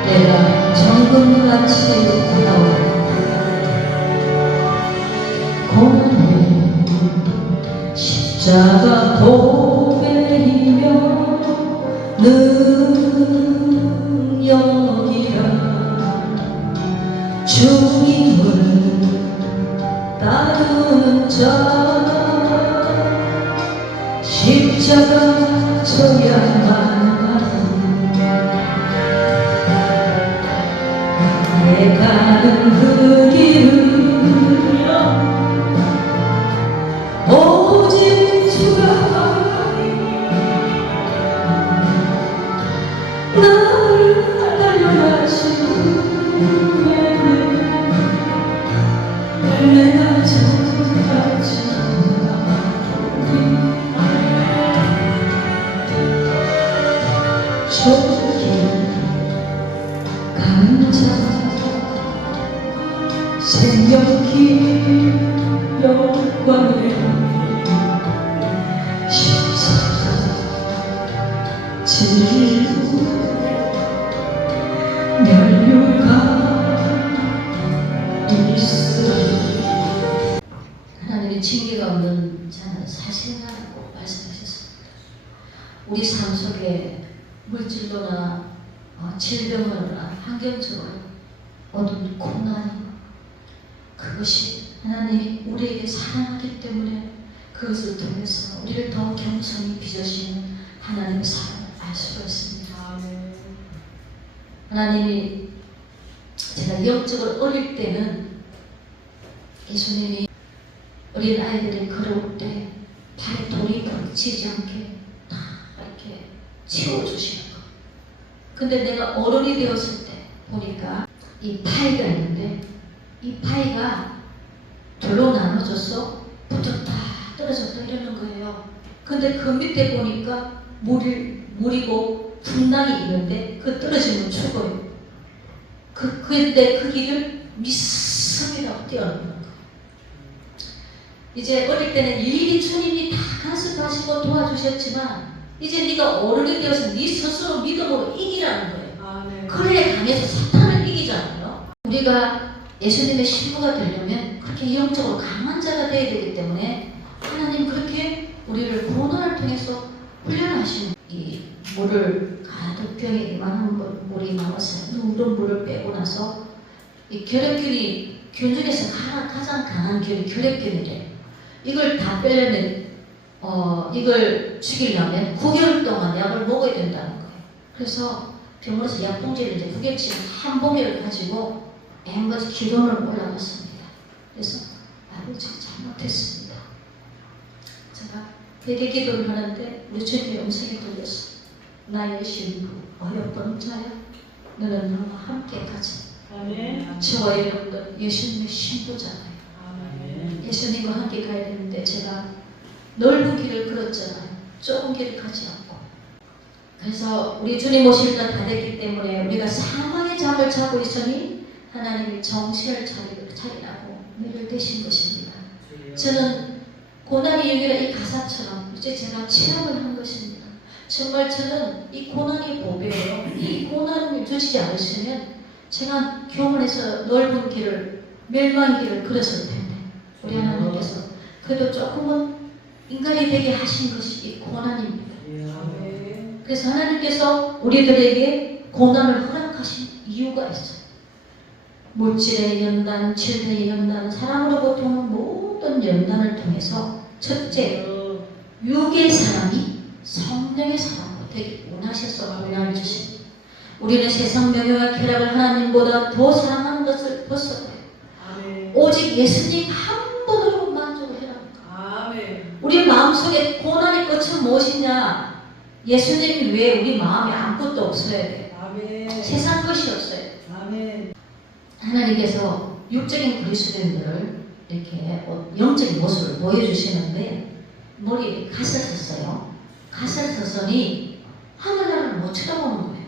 내가 정금같이 나와 고뇌 십자가 도배이며 능력이라 주님을 따르는 자 십자가 져야만 내 가는 그 길을 오직 주가 나를 달려가시는 내가 저같이 저길 가는 자 생명길 영광을 십자가 지고 면류가 있어 하나님의 징계가 없는 자는 살생하라고 말씀하셨습니다. 우리 삶 속에 물질로나 질병으로나 환경적으로 얻은 고난이 그것이 하나님이 우리에게 사랑하기 때문에 그것을 통해서 우리를 더 겸손히 빚으시는 하나님의 사랑을 알 수가 있습니다. 하나님이 제가 영적으로 어릴 때는 예수님이 어린 아이들이 걸어올 때 발에 돌이 부딪히지 않게 다 이렇게 치워주시는 거. 근데 내가 어른이 되었을 때 보니까 이 파이가 있는데 이 파이가 둘로 나눠져서 붙었다 떨어졌다 이러는 거예요. 근데 그 밑에 보니까 물이고 풍랑이 있는데 그 떨어지면 죽어요. 그때 그 길을 믿습니다 뛰어넘는 거예요. 이제 어릴 때는 일일이 주님이 다 간섭하시고 도와주셨지만 이제 네가 어른이 되어서 네 스스로 믿음으로 이기라는 거예요. 그래야 강해서 사탄을 이기잖아요. 우리가 예수님의 신부가 되려면 그렇게 영적으로 강한 자가 되어야 되기 때문에 하나님 그렇게 우리를 고난을 통해서 훈련하시는 이 물을 가득 병에 이만한 물이 남았어요. 누런 물을 빼고 나서 이 결핵균이 균 중에서 가장 강한 균이 결핵균이래요. 이걸 다 빼려면 이걸 죽이려면 9개월 동안 약을 먹어야 된다는 거예요. 그래서 병원에서 약봉지를 이제 9개월치 한 봉지를 가지고 앵거지 기도를 올라갔습니다. 그래서 아버지 잘못했습니다. 제가 회개 기도를 하는데 우리 주님의 음성이 들렸어. 나의 신부 어여쁜 자야 너는 나와 함께 가자. 저와 여러분들 예수님의 신부잖아요. 예수님과 함께 가야 되는데 제가 넓은 길을 걸었잖아요. 좁은 길을 가지 않고. 그래서 우리 주님 오실 날 다 됐기 때문에 우리가 사망의 잠을 자고 있으니 하나님이 정신을 차리라고 매를 대신 것입니다. 저는 고난이 여기라 이 가사처럼 이제 제가 체험을 한 것입니다. 정말 저는 이 고난이 보배예요. 이 고난을 주지 않으시면 제가 교문에서 넓은 길을 멸망 길을 걸었을 텐데 우리 하나님께서 그래도 조금은 인간이 되게 하신 것이 이 고난입니다. 그래서 하나님께서 우리들에게 고난을 허락하신 이유가 있어요. 물질의 연단, 질병의 연단, 사랑으로부터 오는 모든 연단을 통해서 첫째, 육의 사람이 성령의 사람으로 되기 원하셔서 고난을 주십니다. 우리는 세상 명예와 쾌락을 하나님보다 더 사랑하는 것을 벗어버려요. 오직 예수님 한 분으로 만족을 해라. 우리 마음속에 고난의 끝은 무엇이냐? 예수님이 왜 우리 마음에 아무것도 없어야 돼? 세상 것이 없어요. 하나님께서 육적인 그리스도인들을 이렇게 영적인 모습을 보여주시는데 머리에 가설 썼어요. 가설 썼으니 하늘나라를 못 쳐다보는 거예요.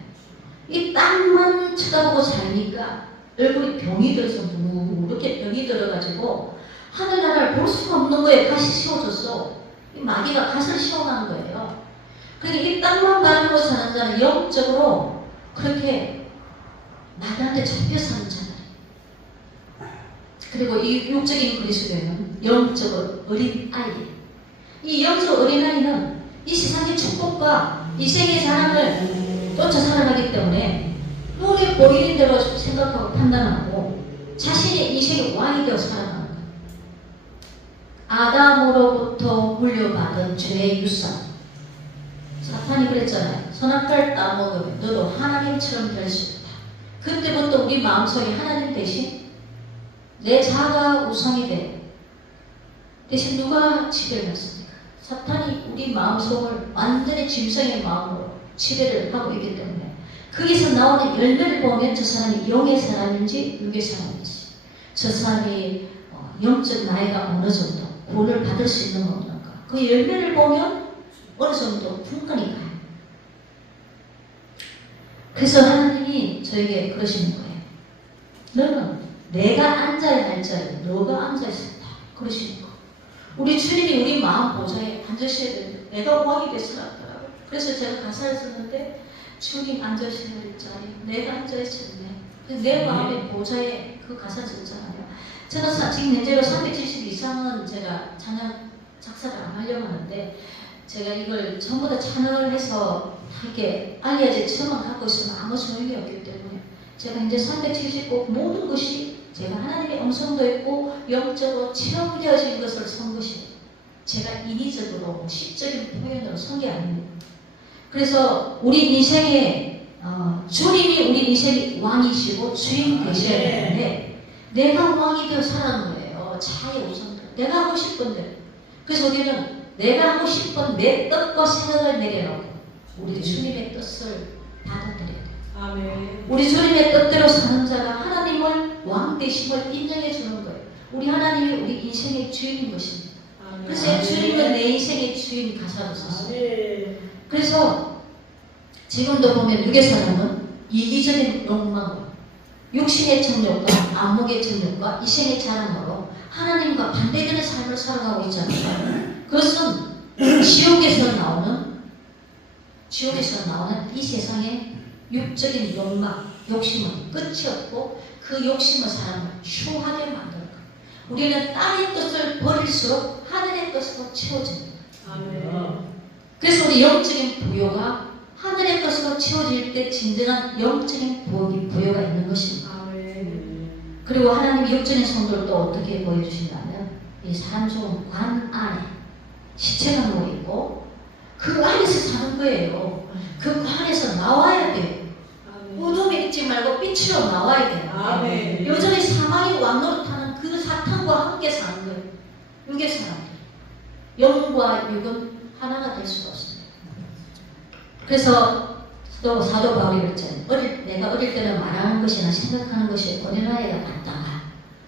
이 땅만 쳐다보고 살니까 얼굴이 병이 들어서 이렇게 병이 들어가지고 하늘나라를 볼 수가 없는 거예요. 가시 씌워줬어. 이 마귀가 가설 씌워놓은 거예요. 그러니까 이 땅만 가지고 사는 자는 영적으로 그렇게 마귀한테 잡혀 사는 자들. 그리고 이 육적인 그리스도인은 영적 어린 아이. 이 영적 어린 아이는 이 세상의 축복과 이 세계의 사랑을 쫓아 살아가기 때문에 눈에 보이는 대로 생각하고 판단하고 자신의 인생의 왕이 되어 살아가는 거예요. 아담으로부터 물려받은 죄의 유산. 사탄이 그랬잖아요. 선악과를 따먹으면 너도 하나님처럼 될 수 있다. 그때부터 우리 마음속에 하나님 대신 내 자아가 우상이 돼. 대신 누가 지배를 했습니까? 사탄이 우리 마음속을 완전히 짐승의 마음으로 지배를 하고 있기 때문에 거기서 나오는 열매를 보면 저 사람이 영의 사람인지 육의 사람인지 저 사람이 영적 나이가 어느 정도 구원을 받을 수 있는 거 없는가 그 열매를 보면 어느 정도 분간이 가요. 그래서 하나님이 저에게 그러시는 거예요. 너는 내가 앉아야 할 자리에 너가 앉아있었다. 그러시는 거. 우리 주님이 우리 마음 보좌에 앉으셔야 되는데 내가 왕이 돼서 살았더라고요. 그래서 제가 가사를 썼는데 주님 앉으셔야 될 자리 내가 앉아있었네. 내 마음의 보좌에 그 가사 썼잖아요. 제가 지금 현재로 370 이상은 제가 찬양 작사를 안 하려고 하는데 제가 이걸 전부 다 찬양을 해서 이렇게 알려야지 처음만 갖고 있으면 아무 소용이 없기 때문에 제가 이제 370곡 모든 것이 제가 하나님의 음성도 있고 영적으로 체험되어진 것을 선 것이에요. 제가 인위적으로 시적인 표현으로 선 게 아닙니다. 그래서 우리 인생에 주님이 우리 인생의 왕이시고 주인 되셔야 되는데 내가 왕이 되어 살아가는 거예요. 자의 우선들. 내가 하고 싶은 대로. 그래서 우리는 내가 하고 싶은 내 뜻과 생각을 내려놓고 우리 주님의 뜻을 받아들여야 돼요. 아멘. 우리 주님의 뜻대로 사는 자가 하나님을 왕 되심을 인정해 주는 거예요. 우리 하나님이 우리 인생의 주인인 것입니다. 아멘. 그래서 주님은 내 인생의 주인 가사로 썼어요. 그래서 지금도 보면 육의 사람은 이기적인 욕망으로 육신의 정욕과 안목의 정욕과 이생의 자랑으로 하나님과 반대되는 삶을 살아가고 있잖아요. 그것은 지옥에서 나오는 이 세상의 육적인 욕망, 욕심은 끝이 없고 그 욕심은 사람을 추하게 만드는 거예요. 우리는 땅의 뜻을 버릴수록 하늘의 뜻으로 채워집니다. 아멘. 그래서 우리 영적인 부요가 하늘의 뜻으로 채워질 때 진정한 영적인 부요가 있는 것입니다. 아멘. 그리고 하나님의 육적인 성도를 또 어떻게 보여주신다면 이 사람 좋은 관 안에 시체가 누워있고 그 안에서 사는 거예요. 그 관에서 나와야 돼요. 무덤에 있지 말고 빛으로 나와야 돼요. 아멘. 요즘에 사망의 왕노릇하는 그 사탄과 함께 사는 거예요. 육의 사람들. 영과 육은 하나가 될 수가 없습니다. 그래서 또 사도 바울이 그랬잖아요. 내가 어릴 때는 말하는 것이나 생각하는 것이 어린아이가 같다가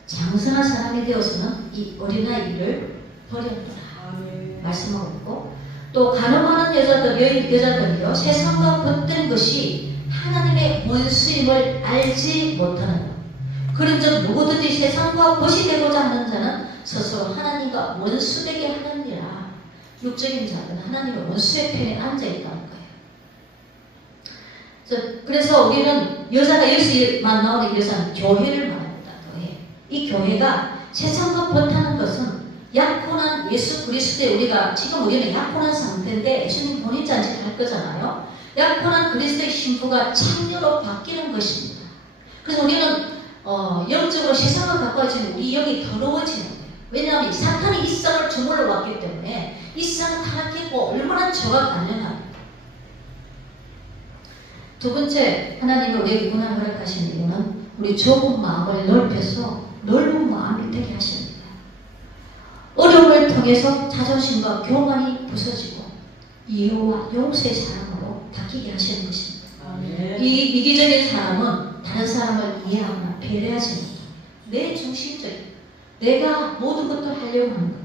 장성한 사람이 되어서는 이 어린아이를 버렸더라. 말씀하고 있고 또 가늠하는 여자들이요 세상과 벗된 것이 하나님의 원수임을 알지 못하는 것. 그런 즉 누구든지 세상과 벗이 되고자 하는 자는 스스로 하나님과 원수되게 하느니라. 육적인 자는 하나님의 원수의 편에 앉아있다는 거예요. 그래서 우리는 여자가 여기서만 나오는 여자는 교회를 말합니다. 교회. 이 교회가 세상과 벗하는 것은 약혼한 예수 그리스도의 우리가 지금 우리는 약혼한 상태인데 예수님 본인지 아직 할 거잖아요. 약혼한 그리스도의 신부가 창녀로 바뀌는 것입니다. 그래서 우리는 영적으로 세상과 가까워지면 우리 영이 더러워지는 거예요. 왜냐하면 사탄이 이 쌍을 주물러 왔기 때문에 이 쌍을 타락했고 얼마나 저가 가능합니다. 두 번째, 하나님이 우리에게 고난을 허락하시는 이유는 우리 좁은 마음을 넓혀서 넓은 마음이 되게 하십니다. 어려움을 통해서 자존심과 교만이 부서지고 이유와 용서의 사랑으로 바뀌게 하시는 것입니다. 이 이기적인 사람은 다른 사람을 이해하거나 배려하지 못합니다. 내 중심적인, 내가 모든 것도 하려고 하는 것.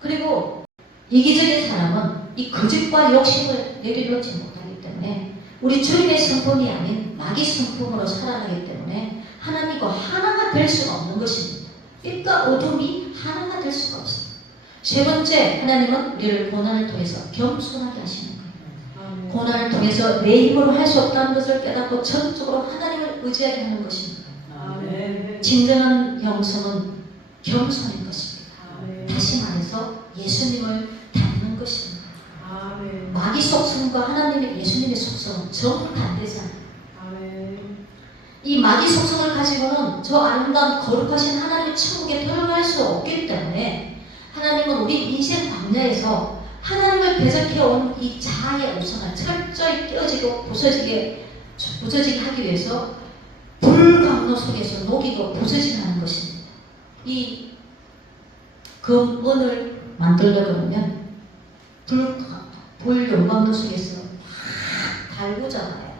그리고 이기적인 사람은 이 거짓과 욕심을 내려놓지 못하기 때문에 우리 주님의 성품이 아닌 마귀 성품으로 살아가기 때문에 하나님과 하나가 될 수가 없는 것입니다. 빛과 어둠이 하나가 될 수가 없습니다. 세 번째, 하나님은 우리를 고난을 통해서 겸손하게 하시는 거예요. 고난을 통해서 내 힘으로 할 수 없다는 것을 깨닫고 전적으로 하나님을 의지하게 하는 것입니다. 진정한 영성은 겸손인 것입니다. 다시 말해서 예수님을 닮는 것입니다. 마귀 속성과 하나님의 예수님의 속성은 정반대잖아요. 이 마귀 속성을 가지고는 저 아름다운 거룩하신 하나님의 천국에 들어갈 수 없기 때문에 하나님은 우리 인생 광야에서 하나님을 대적해온 이 자아의 우선을 철저히 깨어지고 부서지게 하기 위해서 불광로 속에서 녹이고 부서지게 하는 것입니다. 이 금은을 만들려고 하면 불 용광로 속에서 달구잖아요.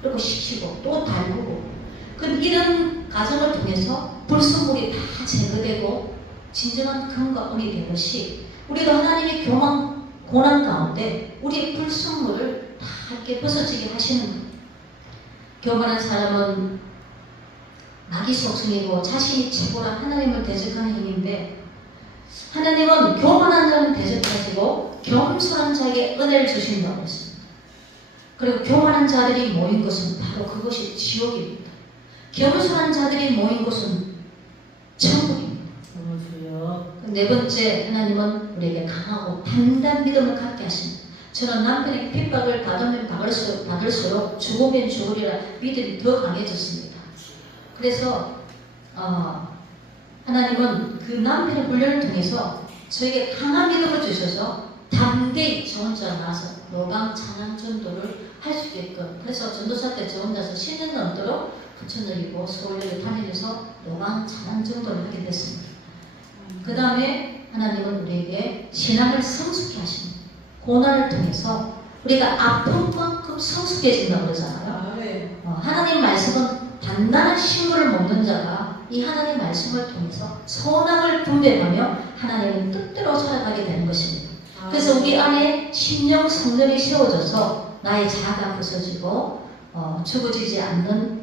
그리고 식히고 또 달구고 이런 과정을 통해서 불순물이 다 제거되고 진정한 금과 은이 되듯이 우리도 하나님의 고난 가운데 우리의 불순물을 다 함께 벗어지게 하시는 거예요. 교만한 사람은 마귀 속성이고 자신이 최고라 하나님을 대적하는 힘인데 하나님은 교만한 자는 대적하시고 겸손한 자에게 은혜를 주신다고 했습니다. 그리고 교만한 자들이 모인 것은 바로 그것이 지옥입니다. 겸손한 자들이 모인 곳은 천국입니다. 네 번째, 하나님은 우리에게 강하고 단단한 믿음을 갖게 하십니다. 저는 남편의 핍박을 받으면 받을수록 죽으면 죽으리라 믿음이 더 강해졌습니다. 그래서 하나님은 그 남편의 훈련을 통해서 저에게 강한 믿음을 주셔서 담대히 저 혼자 나서 노방 찬양 전도를 할 수 있게끔, 그래서 전도사 때 저 혼자서 10년 넘도록 부천역이고 서울역에 다니면서 노방 찬양 전도를 하게 됐습니다. 그 다음에 하나님은 우리에게 신앙을 성숙해 하십니다. 고난을 통해서 우리가 아픈 만큼 성숙해진다고 그러잖아요. 하나님 말씀은 단단한 식물을 먹는 자가 이 하나님 말씀을 통해서 선악을 분별하며 하나님의 뜻대로 살아가게 되는 것입니다. 그래서 우리 안에 심령 성전이 세워져서 나의 자아가 부서지고 죽어지지 않으면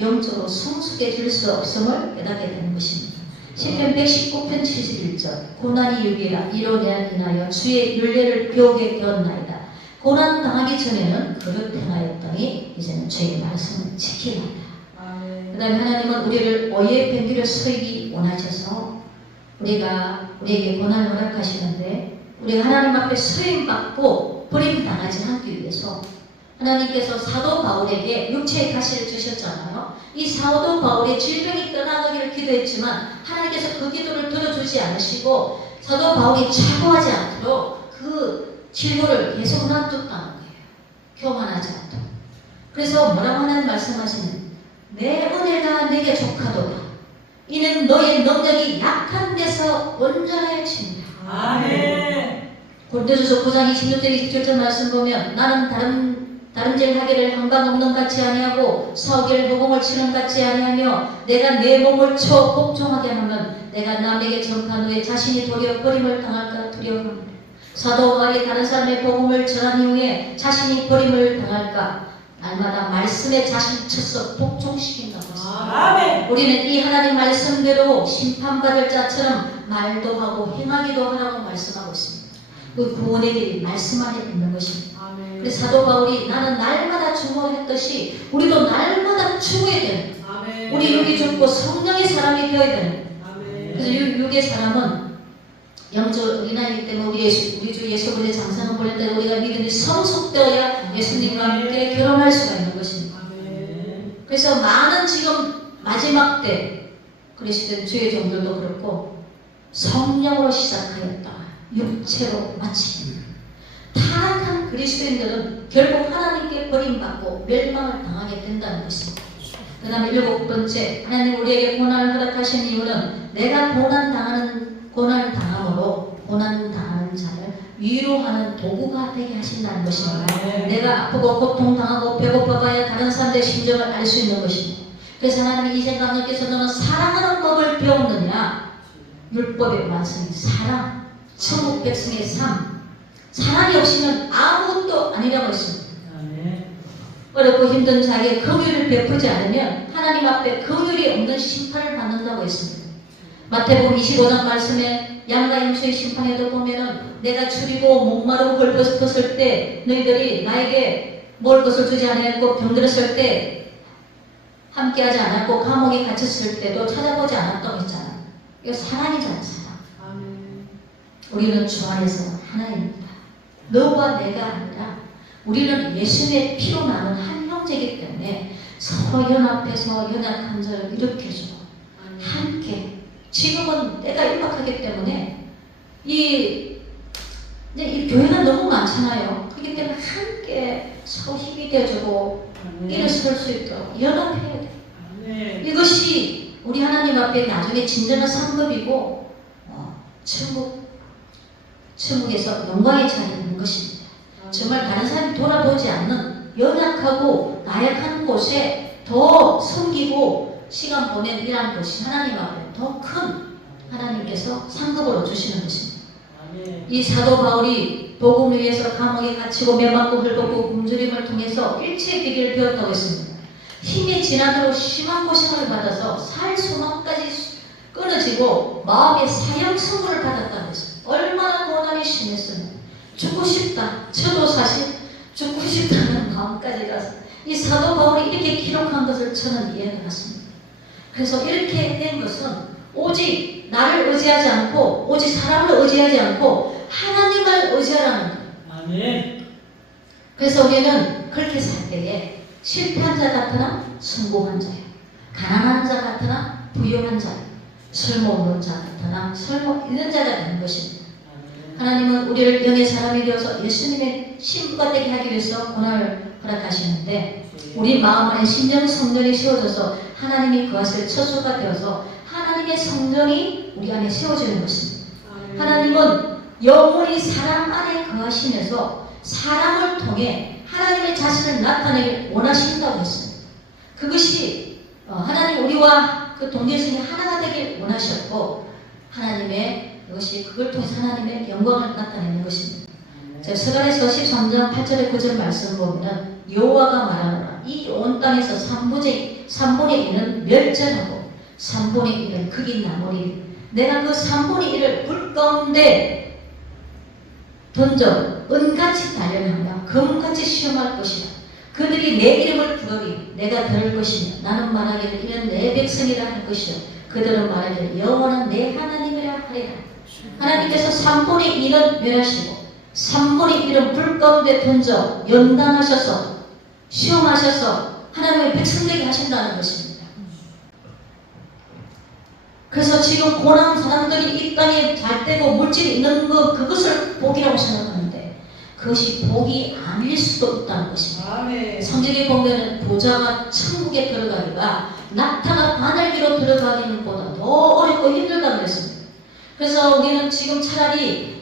영적으로 성숙해질 수 없음을 깨닫게 되는 것입니다. 시편 119편 71절 고난이 유기라 이로 내가 인하여 주의 율례를 배우게 되었나이다. 고난 당하기 전에는 그릇 행하였더니 이제는 주의 말씀을 지키나이다. 그 다음에 하나님은 우리를 오해의 변기를 서기 원하셔서 우리에게 고난을 허락하시는데 우리가 하나님 앞에 서임받고 버림당하지 않기 위해서 하나님께서 사도 바울에게 육체의 가시를 주셨잖아요. 이 사도 바울의 질병이 떠나가기를 기도했지만 하나님께서 그 기도를 들어주지 않으시고 사도 바울이 좌고하지 않도록 그 질고를 계속 놔뒀다는 거예요. 교만하지 않도록. 그래서 뭐라고 하나님 말씀하시는 내 은혜가 내게 족하도다. 이는 너의 능력이 약한 데서 온전하여 친다. 아멘. 고린도전서 9장 26절 27절 말씀 보면 나는 다른 질 하기를 한방 없는 같이 아니하고 싸우기를 허공을 치는 같이 아니하며 내가 내 몸을 쳐 복종하게 하면 내가 남에게 전한 후에 자신이 도리어 버림을 당할까 두려워합니다. 사도 바울이 다른 사람의 복음을 전한 이후에 자신이 버림을 당할까 날마다 말씀에 자신 쳐서 복종시킨다고 했습니다. 아멘. 우리는 이 하나님 말씀대로 심판받을 자처럼 말도 하고 행하기도 하라고 말씀하고 있습니다. 그 구원의 길이 말씀 안에 있는 것입니다. 아멘. 그래서 사도 바울이 나는 날마다 추구했듯이 우리도 날마다 추구해야 되는, 아멘. 우리 육이 죽고 성령의 사람이 되어야 되는. 아멘. 그래서 육의 사람은 영적 어린아이이기 때문에 우리 주 예수 그리스도의 장성을 보낼 때 우리가 믿음이 성숙되어야 예수님과 함께 결혼할 수가 있는 것입니다. 아멘. 그래서 많은 지금 마지막 때 그리스도인 주의 종들도 그렇고 성령으로 시작하였다 육체로 마치는 타락한 그리스도인들은 결국 하나님께 버림받고 멸망을 당하게 된다는 것입니다. 그 다음에 7번째, 하나님 우리에게 고난을 허락하신 이유는 내가 고난을 당함으로 고난당하는 자를 위로하는 도구가 되게 하신다는 것입니다. 내가 아프고 고통당하고 배고파봐야 다른 사람들의 심정을 알 수 있는 것입니다. 그래서 하나님이 이 생각님께서 너는 사랑하는 법을 배웠느냐? 율법의 완성이 사랑, 천국 백성의 삶, 사랑이 없이는 아무것도 아니라고 했습니다. 어렵고 힘든 자에게 긍휼을 베푸지 않으면 하나님 앞에 긍휼이 없는 심판을 받는다고 했습니다. 마태복음 25장 말씀에 양과 염소의 심판에도 보면은 내가 줄이고 목마르고 헐벗었을 때 너희들이 나에게 먹을 것을 주지 않았고 병들었을 때 함께하지 않았고 감옥에 갇혔을 때도 찾아보지 않았다고 했잖아. 이거 사랑이잖아, 사랑. 아멘. 우리는 주 안에서 하나입니다. 너와 내가 아니라 우리는 예수님의 피로 나눈 한 형제이기 때문에 서로 연합해서 연약한 자를 일으켜주고 함께 지금은 때가 임박하기 때문에 이 교회가 너무 많잖아요. 그렇기 때문에 함께 서로 힘이 되어주고 일어설 수 있도록 연합해야 돼요. 이것이 우리 하나님 앞에 나중에 진정한 상급이고 천국에서 영광의 자리에 있는 것입니다. 정말 다른 사람이 돌아보지 않는 연약하고 나약한 곳에 더 섬기고 시간 보낸 이라는 것이 하나님 앞에 더 큰 하나님께서 상급으로 주시는 것입니다. 이 사도 바울이 복음을 위해서 감옥에 갇히고 매맞고 헐벗고 굶주림을 통해서 일체의 비결을 배웠다고 했습니다. 힘이 지나도록 심한 고생을 받아서 살 소망까지 끊어지고 마음의 사형 선고를 받았다고 했습니다. 얼마나 고난이 심했으면 죽고 싶다. 저도 사실 죽고 싶다는 마음까지 가서 이 사도 바울이 이렇게 기록한 것을 저는 이해가 갔습니다. 그래서 이렇게 된 것은 오직 나를 의지하지 않고 오직 사람을 의지하지 않고 하나님을 의지하라는 거예요. 아멘. 그래서 우리는 그렇게 살 때에 실패한 자 같으나 성공한 자예요. 가난한 자 같으나 부유한 자예요. 쓸모없는 자 같으나 쓸모 있는 자가 되는 것입니다. 하나님은 우리를 영의 사람이 되어서 예수님의 신부가 되게 하기 위해서 고난을 허락하시는데 우리 마음 안에 신령 성전이 세워져서 하나님이 거하실 처소가 되어서 하나님의 성전이 우리 안에 세워지는 것입니다. 하나님은 영원히 사람 안에 거하시면서 사람을 통해 하나님의 자신을 나타내길 원하신다고 했습니다. 그것이 하나님 우리와 그 동질성이 하나가 되길 원하셨고 하나님의 그것이 그걸 통해서 하나님의 영광을 나타내는 것입니다. 스가랴서 13장 8절에 9절 말씀 보면 여호와가 말하노라 이 온 땅에서 3분의 1은 멸절하고 3분의 1은 극이 나무리 내가 그 3분의 1을 불 가운데 던져 은같이 단련하며 금같이 시험할 것이라 그들이 내 이름을 부르리 내가 들을 것이며 나는 말하기를 이는 내 백성이라 할 것이요 그들은 말하기를 여호와는 내 하나님이라 하리라. 하나님께서 3분의 1은 멸하시고 3분의 1은 불 가운데 던져 연단하셔서 시험하셔서 하나님의 백성되게 하신다는 것입니다. 그래서 지금 고난한 사람들이 이 땅에 잘 되고 물질이 있는 것 그것을 복이라고 생각하는데 그것이 복이 아닐 수도 있다는 것입니다. 성경에 보면 부자가 천국에 들어가기가 낙타가 바늘기로 들어가기는 보다 더 어렵고 힘들다고 그랬습니다. 그래서 우리는 지금 차라리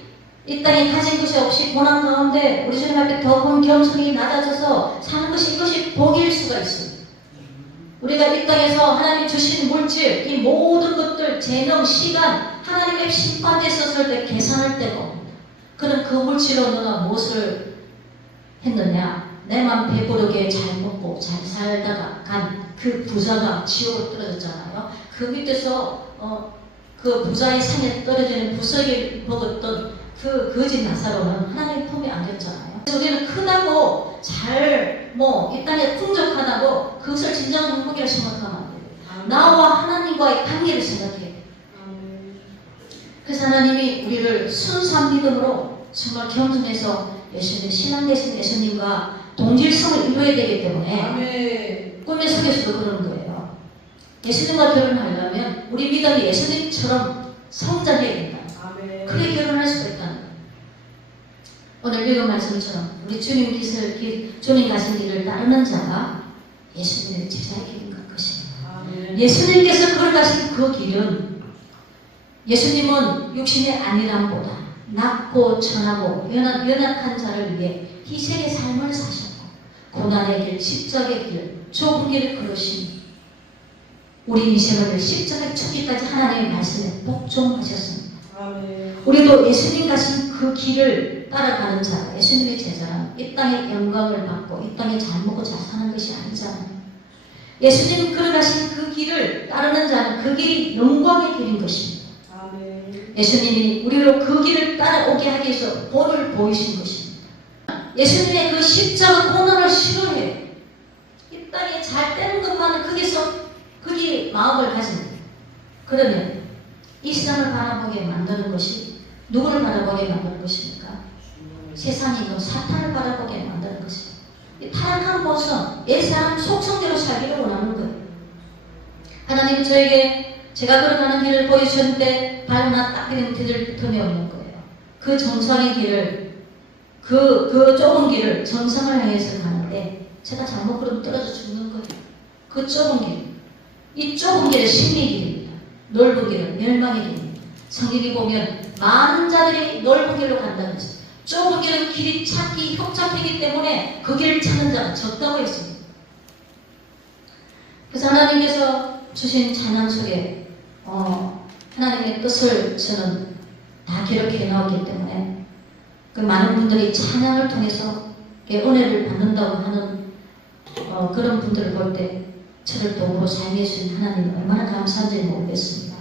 이 땅에 가진 것이 없이 고난 가운데 우리 주님 앞에 더 큰 겸손이 낮아져서 사는 것이 이것이 복일 수가 있습니다. 우리가 이 땅에서 하나님 주신 물질, 이 모든 것들, 재능, 시간, 하나님의 심판에 썼을 때 계산할 때가 옵니다. 그럼 그 물질로 너가 무엇을 했느냐? 내 맘 배부르게 잘 먹고 잘 살다가 간 그 부자가 지옥으로 떨어졌잖아요. 그 밑에서 그 부자의 상에 떨어지는 부석을 먹었던 그 거지 나사로는 하나님 품에 안겼잖아요. 그래서 우리는 크다고 잘 이 땅에 풍족하다고 그것을 진정한 행복이라 생각하면 안 돼요. 나와 하나님과의 관계를 생각해야 돼요. 그래서 하나님이 우리를 순수한 믿음으로 정말 겸손해서 예수님, 신앙 대신 예수님과 동질성을 이루어야 되기 때문에 꿈의 속에서도 그러는 거예요. 예수님과 결혼하려면 우리 믿음이 예수님처럼 성장해야 된다. 그래 결혼할 수가 있다는 거예요. 오늘 읽은 말씀처럼 우리 주님 주님 가신 길을 따르는 자가 예수님의 제자의 길인 것입니다. 예수님께서 걸어가신 그 길은 예수님은 육신의 안일함보다 낮고 천하고 연약한 자를 위해 희생의 삶을 사셨고 고난의 길, 십자가의 길, 좁은 길을 걸으시니 우리 인생을 십자가의 초기까지 하나님의 말씀에 복종하셨습니다. 우리도 예수님 가신 그 길을 따라가는 자, 예수님의 제자는 이 땅의 영광을 받고 이 땅에 잘 먹고 잘 사는 것이 아니잖아요. 예수님 걸어가신 그 길을 따르는 자는 그 길이 영광의 길인 것입니다. 예수님이 우리로 그 길을 따라오게 하기 위해서 본을 보이신 것입니다. 예수님의 그 십자가 고난을 싫어해. 이 땅에 잘 되는 것만은 거기에 마음을 가집니다. 그러면 이 세상을 바라보게 만드는 것이 누구를 바라보게 만드는 것입니까? 세상이고 사탄을 바라보게 만드는 것입니다. 이 타락한 것은 옛사람 속성대로 살기를 원하는 거예요. 하나님 저에게 제가 걸어가는 길을 보여주셨는데 발 하나 딱 그냥 디딜 틈이 없는 거예요. 그 정상의 길을 그 좁은 길을 정상을 향해서 가는데 제가 잘못 걸으면 떨어져 죽는 거예요. 그 좁은 길. 이 좁은 길은 심리 길입니다. 넓은 길은 멸망의 길입니다. 성경이 보면 많은 자들이 넓은 길로 간다는 것입니다. 좁은 길은 길이 찾기 협착이기 때문에 그 길을 찾는 자가 적다고 했습니다. 그래서 하나님께서 주신 찬양 속에 하나님의 뜻을 저는 다 기록해 나왔기 때문에 그 많은 분들이 찬양을 통해서 은혜를 받는다고 하는 그런 분들을 볼 때 저를 도구로 사용해 주신 하나님 얼마나 감사한지 모르겠습니다.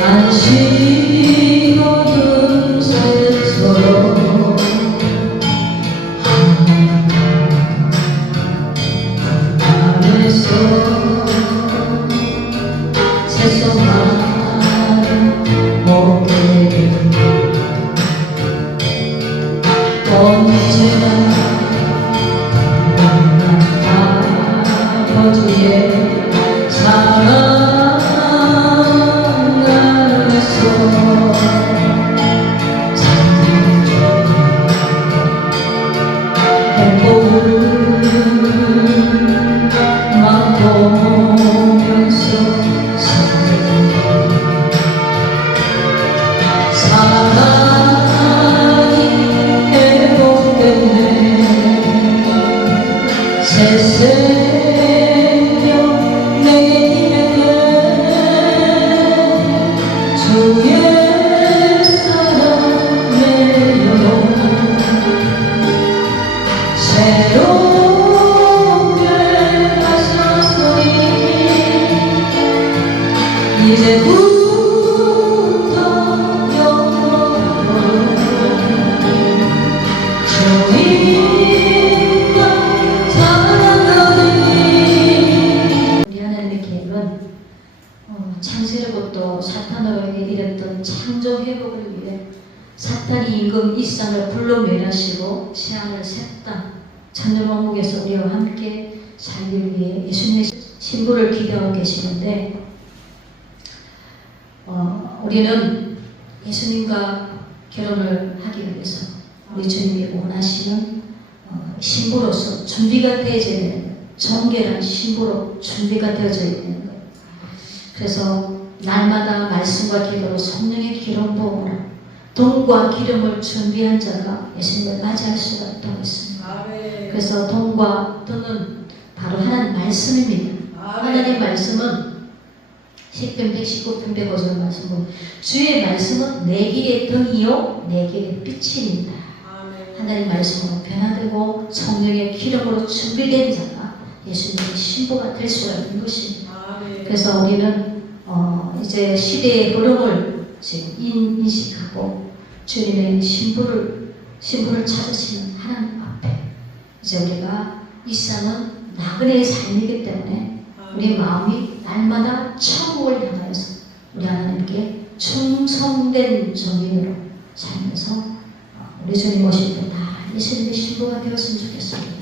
안식 어둠 속에서 창세로부터 사탄으로에게 이랬던 창조 회복을 위해 사탄이 임금 이 세상을 불로 멸하시고 새하늘 새 땅 천년왕국에서 우리와 함께 살기 위해 예수님의 신부를 기대하고 계시는데 우리는 예수님과 결혼을 하기 위해서 우리 주님이 원하시는 신부로서 준비가 되어져야 되는 거예요. 정결한 신부로 준비가 되어져야 되는 거예요. 그래서 날마다 말씀과 기도로 성령의 기름 부음으로 돈과 기름을 준비한 자가 예수님을 맞이할 수가 있다고 했습니다. 그래서 돈과 돈은 바로 하나님 말씀입니다. 하나님 말씀은 시편 119편 105절 말씀 보면 주의 말씀은 내 길의 등이요 내 길의 빛입니다. 하나님 말씀으로 변화되고 성령의 기름으로 준비된 자가 예수님의 신부가 될 수가 있는 것입니다. 그래서 우리는 이제 시대의 흐름을 지금 인식하고 주님의 신부를 찾으시는 하나님 앞에 이제 우리가 이 삶은 나그네의 삶이기 때문에 우리 마음이 날마다 천국을 향하여서 우리 하나님께 충성된 정인으로 살면서 우리 주님 오실 때 다 예수님의 신부가 되었으면 좋겠습니다.